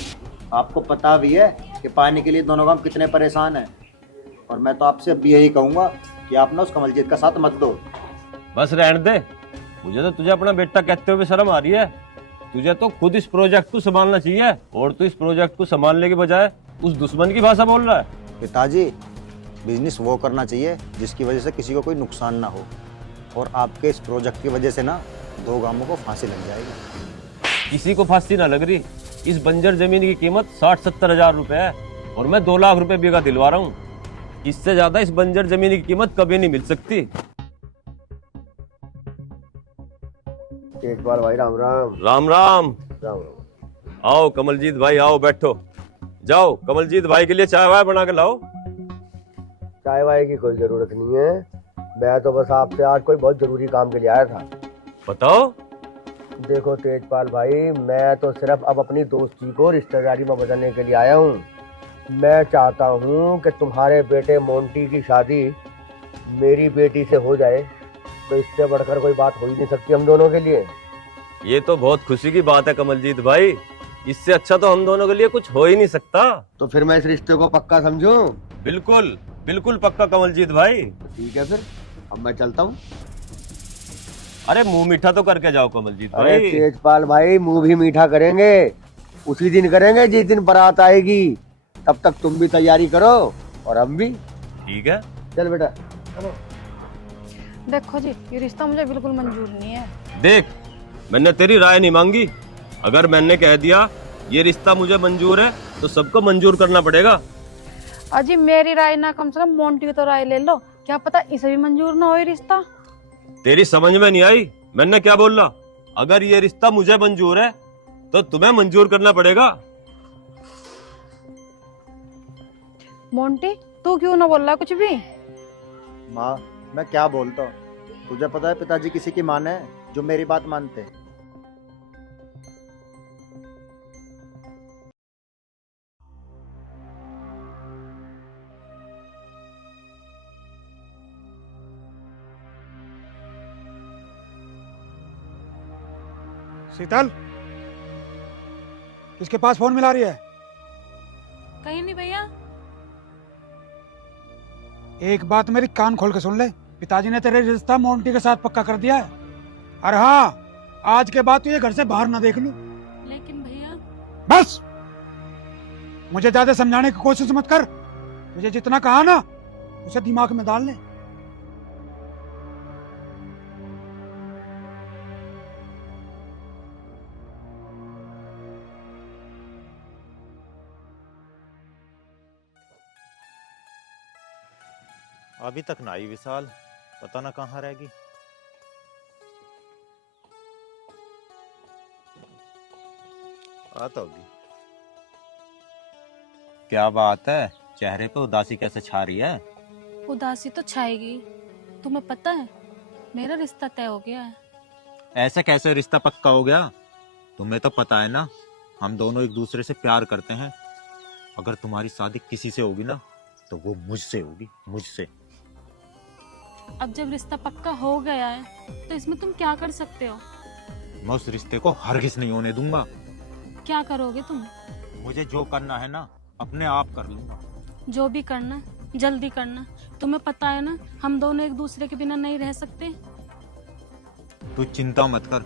आपको पता भी है कि पानी के लिए दोनों गांव कितने परेशान हैं, और मैं तो आपसे अब यही कहूंगा कि आप ना उस कमलजीत का साथ मत दो। बस रहने दे, मुझे तो तुझे अपना बेटा कहते हुए शर्म आ रही है। तुझे तो खुद इस प्रोजेक्ट को संभालना चाहिए, और तू इस प्रोजेक्ट को संभालने के बजाय उस दुश्मन की भाषा बोल रहा है। पिताजी बिजनेस वो करना चाहिए जिसकी वजह से किसी को कोई नुकसान ना हो, और आपके इस प्रोजेक्ट की वजह से ना दो गांवों को फांसी लग जाएगी। किसी को फांसी ना लग रही। इस बंजर जमीन की कीमत 60-70 हजार रुपए है, और मैं 2 लाख रुपए बीघा दिलवा रहा हूँ। इससे ज्यादा इस बंजर जमीन की कीमत कभी नहीं मिल सकती। तेजपाल भाई राम राम। राम राम। राम राम। आओ कमलजीत भाई, आओ बैठो। जाओ कमलजीत भाई के लिए चाय वाय बना के लाओ। चाय वाय की कोई जरूरत नहीं है, मैं तो बस आपसे आज कोई बहुत जरूरी काम के लिए आया था। बताओ। देखो तेजपाल भाई, मैं तो सिर्फ अब अपनी दोस्ती को रिश्तेदारी में बदलने के लिए आया हूँ। मैं चाहता हूँ कि तुम्हारे बेटे मोंटी की शादी मेरी बेटी से हो जाए, तो इससे बढ़कर कोई बात हो ही नहीं सकती हम दोनों के लिए। ये तो बहुत खुशी की बात है कमलजीत भाई, इससे अच्छा तो हम दोनों के लिए कुछ हो ही नहीं सकता। तो फिर मैं इस रिश्ते को पक्का समझूं? बिल्कुल बिल्कुल पक्का कमलजीत भाई। ठीक है फिर, अब मैं चलता हूँ। अरे मुंह मीठा तो करके जाओ कमलजीत अरे भाई। तेजपाल भाई, मुंह भी मीठा करेंगे, उसी दिन करेंगे जिस दिन बारात आएगी। तब तक तुम भी तैयारी करो और हम भी। ठीक है, चल बेटा। देखो जी, ये रिश्ता मुझे बिल्कुल मंजूर नहीं है। देख मैंने तेरी राय नहीं मांगी। अगर मैंने कह दिया ये रिश्ता मुझे मंजूर है तो सबको मंजूर करना पड़ेगा। अजी मेरी राय ना, कम से कम मोंटी की तो राय ले लो, क्या पता इसे भी मंजूर ना हो ये रिश्ता। तेरी समझ में नहीं आई मैंने क्या बोला? अगर ये रिश्ता मुझे मंजूर है तो तुम्हें मंजूर करना पड़ेगा। मोंटी तू क्यों ना बोल रहा कुछ भी? माँ मैं क्या बोलता हूँ, तुझे पता है पिताजी किसी की मान है जो मेरी बात मानते हैं। शीतल, किसके पास फोन मिला रही है? कहीं नहीं भैया। एक बात मेरी कान खोल के सुन ले, पिताजी ने तेरे रिश्ता मोंटी के साथ पक्का कर दिया है। और हाँ, आज के बाद तू ये घर से बाहर ना देख लूं। लेकिन भैया। बस, मुझे ज्यादा समझाने की कोशिश मत कर। मुझे जितना कहा ना उसे दिमाग में डाल ले। अभी तक ना आई विशाल, पता ना कहाँ रहेगी। आता होगी। क्या बात है, चेहरे पे उदासी कैसे छा रही है? उदासी तो छाएगी। तुम्हें पता है मेरा रिश्ता तय हो गया है। ऐसे कैसे रिश्ता पक्का हो गया? तुम्हें तो पता है ना, हम दोनों एक दूसरे से प्यार करते हैं। अगर तुम्हारी शादी किसी से होगी ना तो वो मुझसे होगी, मुझसे। अब जब रिश्ता पक्का हो गया है तो इसमें तुम क्या कर सकते हो? मैं उस रिश्ते को हरगिज नहीं होने दूंगा। क्या करोगे तुम? मुझे जो करना है ना अपने आप कर लूंगा। जो भी करना जल्दी करना। तुम्हें पता है ना हम दोनों एक दूसरे के बिना नहीं रह सकते। तू चिंता मत कर,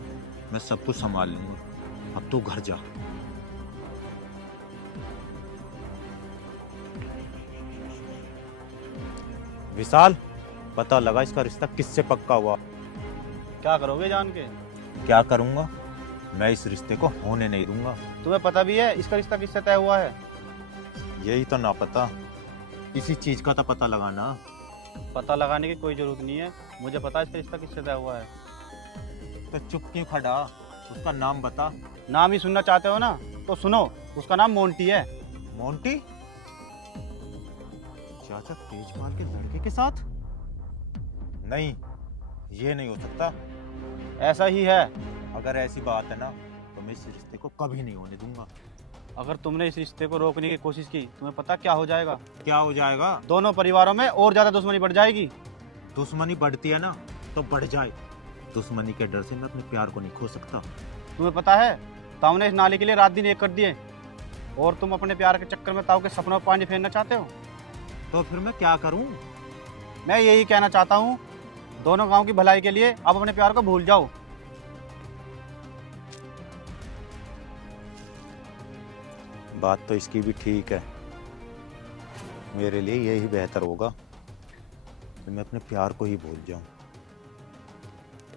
मैं सब कुछ संभाल लूंगा। अब तू घर जा। विशाल, पता लगा इसका रिश्ता किससे पक्का हुआ। क्या करोगे जान के? क्या करूंगा? मैं इस रिश्ते को होने नहीं दूंगा। तुम्हें पता भी है इसका रिश्ता किससे तय हुआ है? यही तो ना पता, इसी चीज का तो पता लगाना। पता लगाने की कोई जरूरत नहीं है, मुझे पता है इसका रिश्ता किससे तय हुआ है। तो चुप क्यों खड़ा? उसका नाम बता। नाम ही सुनना चाहते हो ना तो सुनो, उसका नाम मोंटी है। मोंटी? चाचा तेजपाल के लड़के के साथ? नहीं, ये नहीं हो सकता। ऐसा ही है। अगर ऐसी बात है ना तो मैं इस रिश्ते को कभी नहीं होने दूंगा। अगर तुमने इस रिश्ते को रोकने की कोशिश की, तुम्हें पता क्या हो जाएगा? क्या हो जाएगा? दोनों परिवारों में और ज्यादा दुश्मनी बढ़ जाएगी। दुश्मनी बढ़ती है ना तो बढ़ जाए। दुश्मनी के डर से मैं अपने प्यार को नहीं खो सकता। तुम्हें पता है ताऊ ने इस नाले के लिए रात दिन एक कर दिए, और तुम अपने प्यार के चक्कर में ताऊ के सपनों पर पानी फेरना चाहते हो। तो फिर मैं क्या करूं? मैं यही कहना चाहता हूँ, दोनों गांव की भलाई के लिए अब अपने प्यार को भूल जाओ। बात तो इसकी भी ठीक है। मेरे लिए यही बेहतर होगा कि मैं अपने प्यार को ही भूल जाऊं।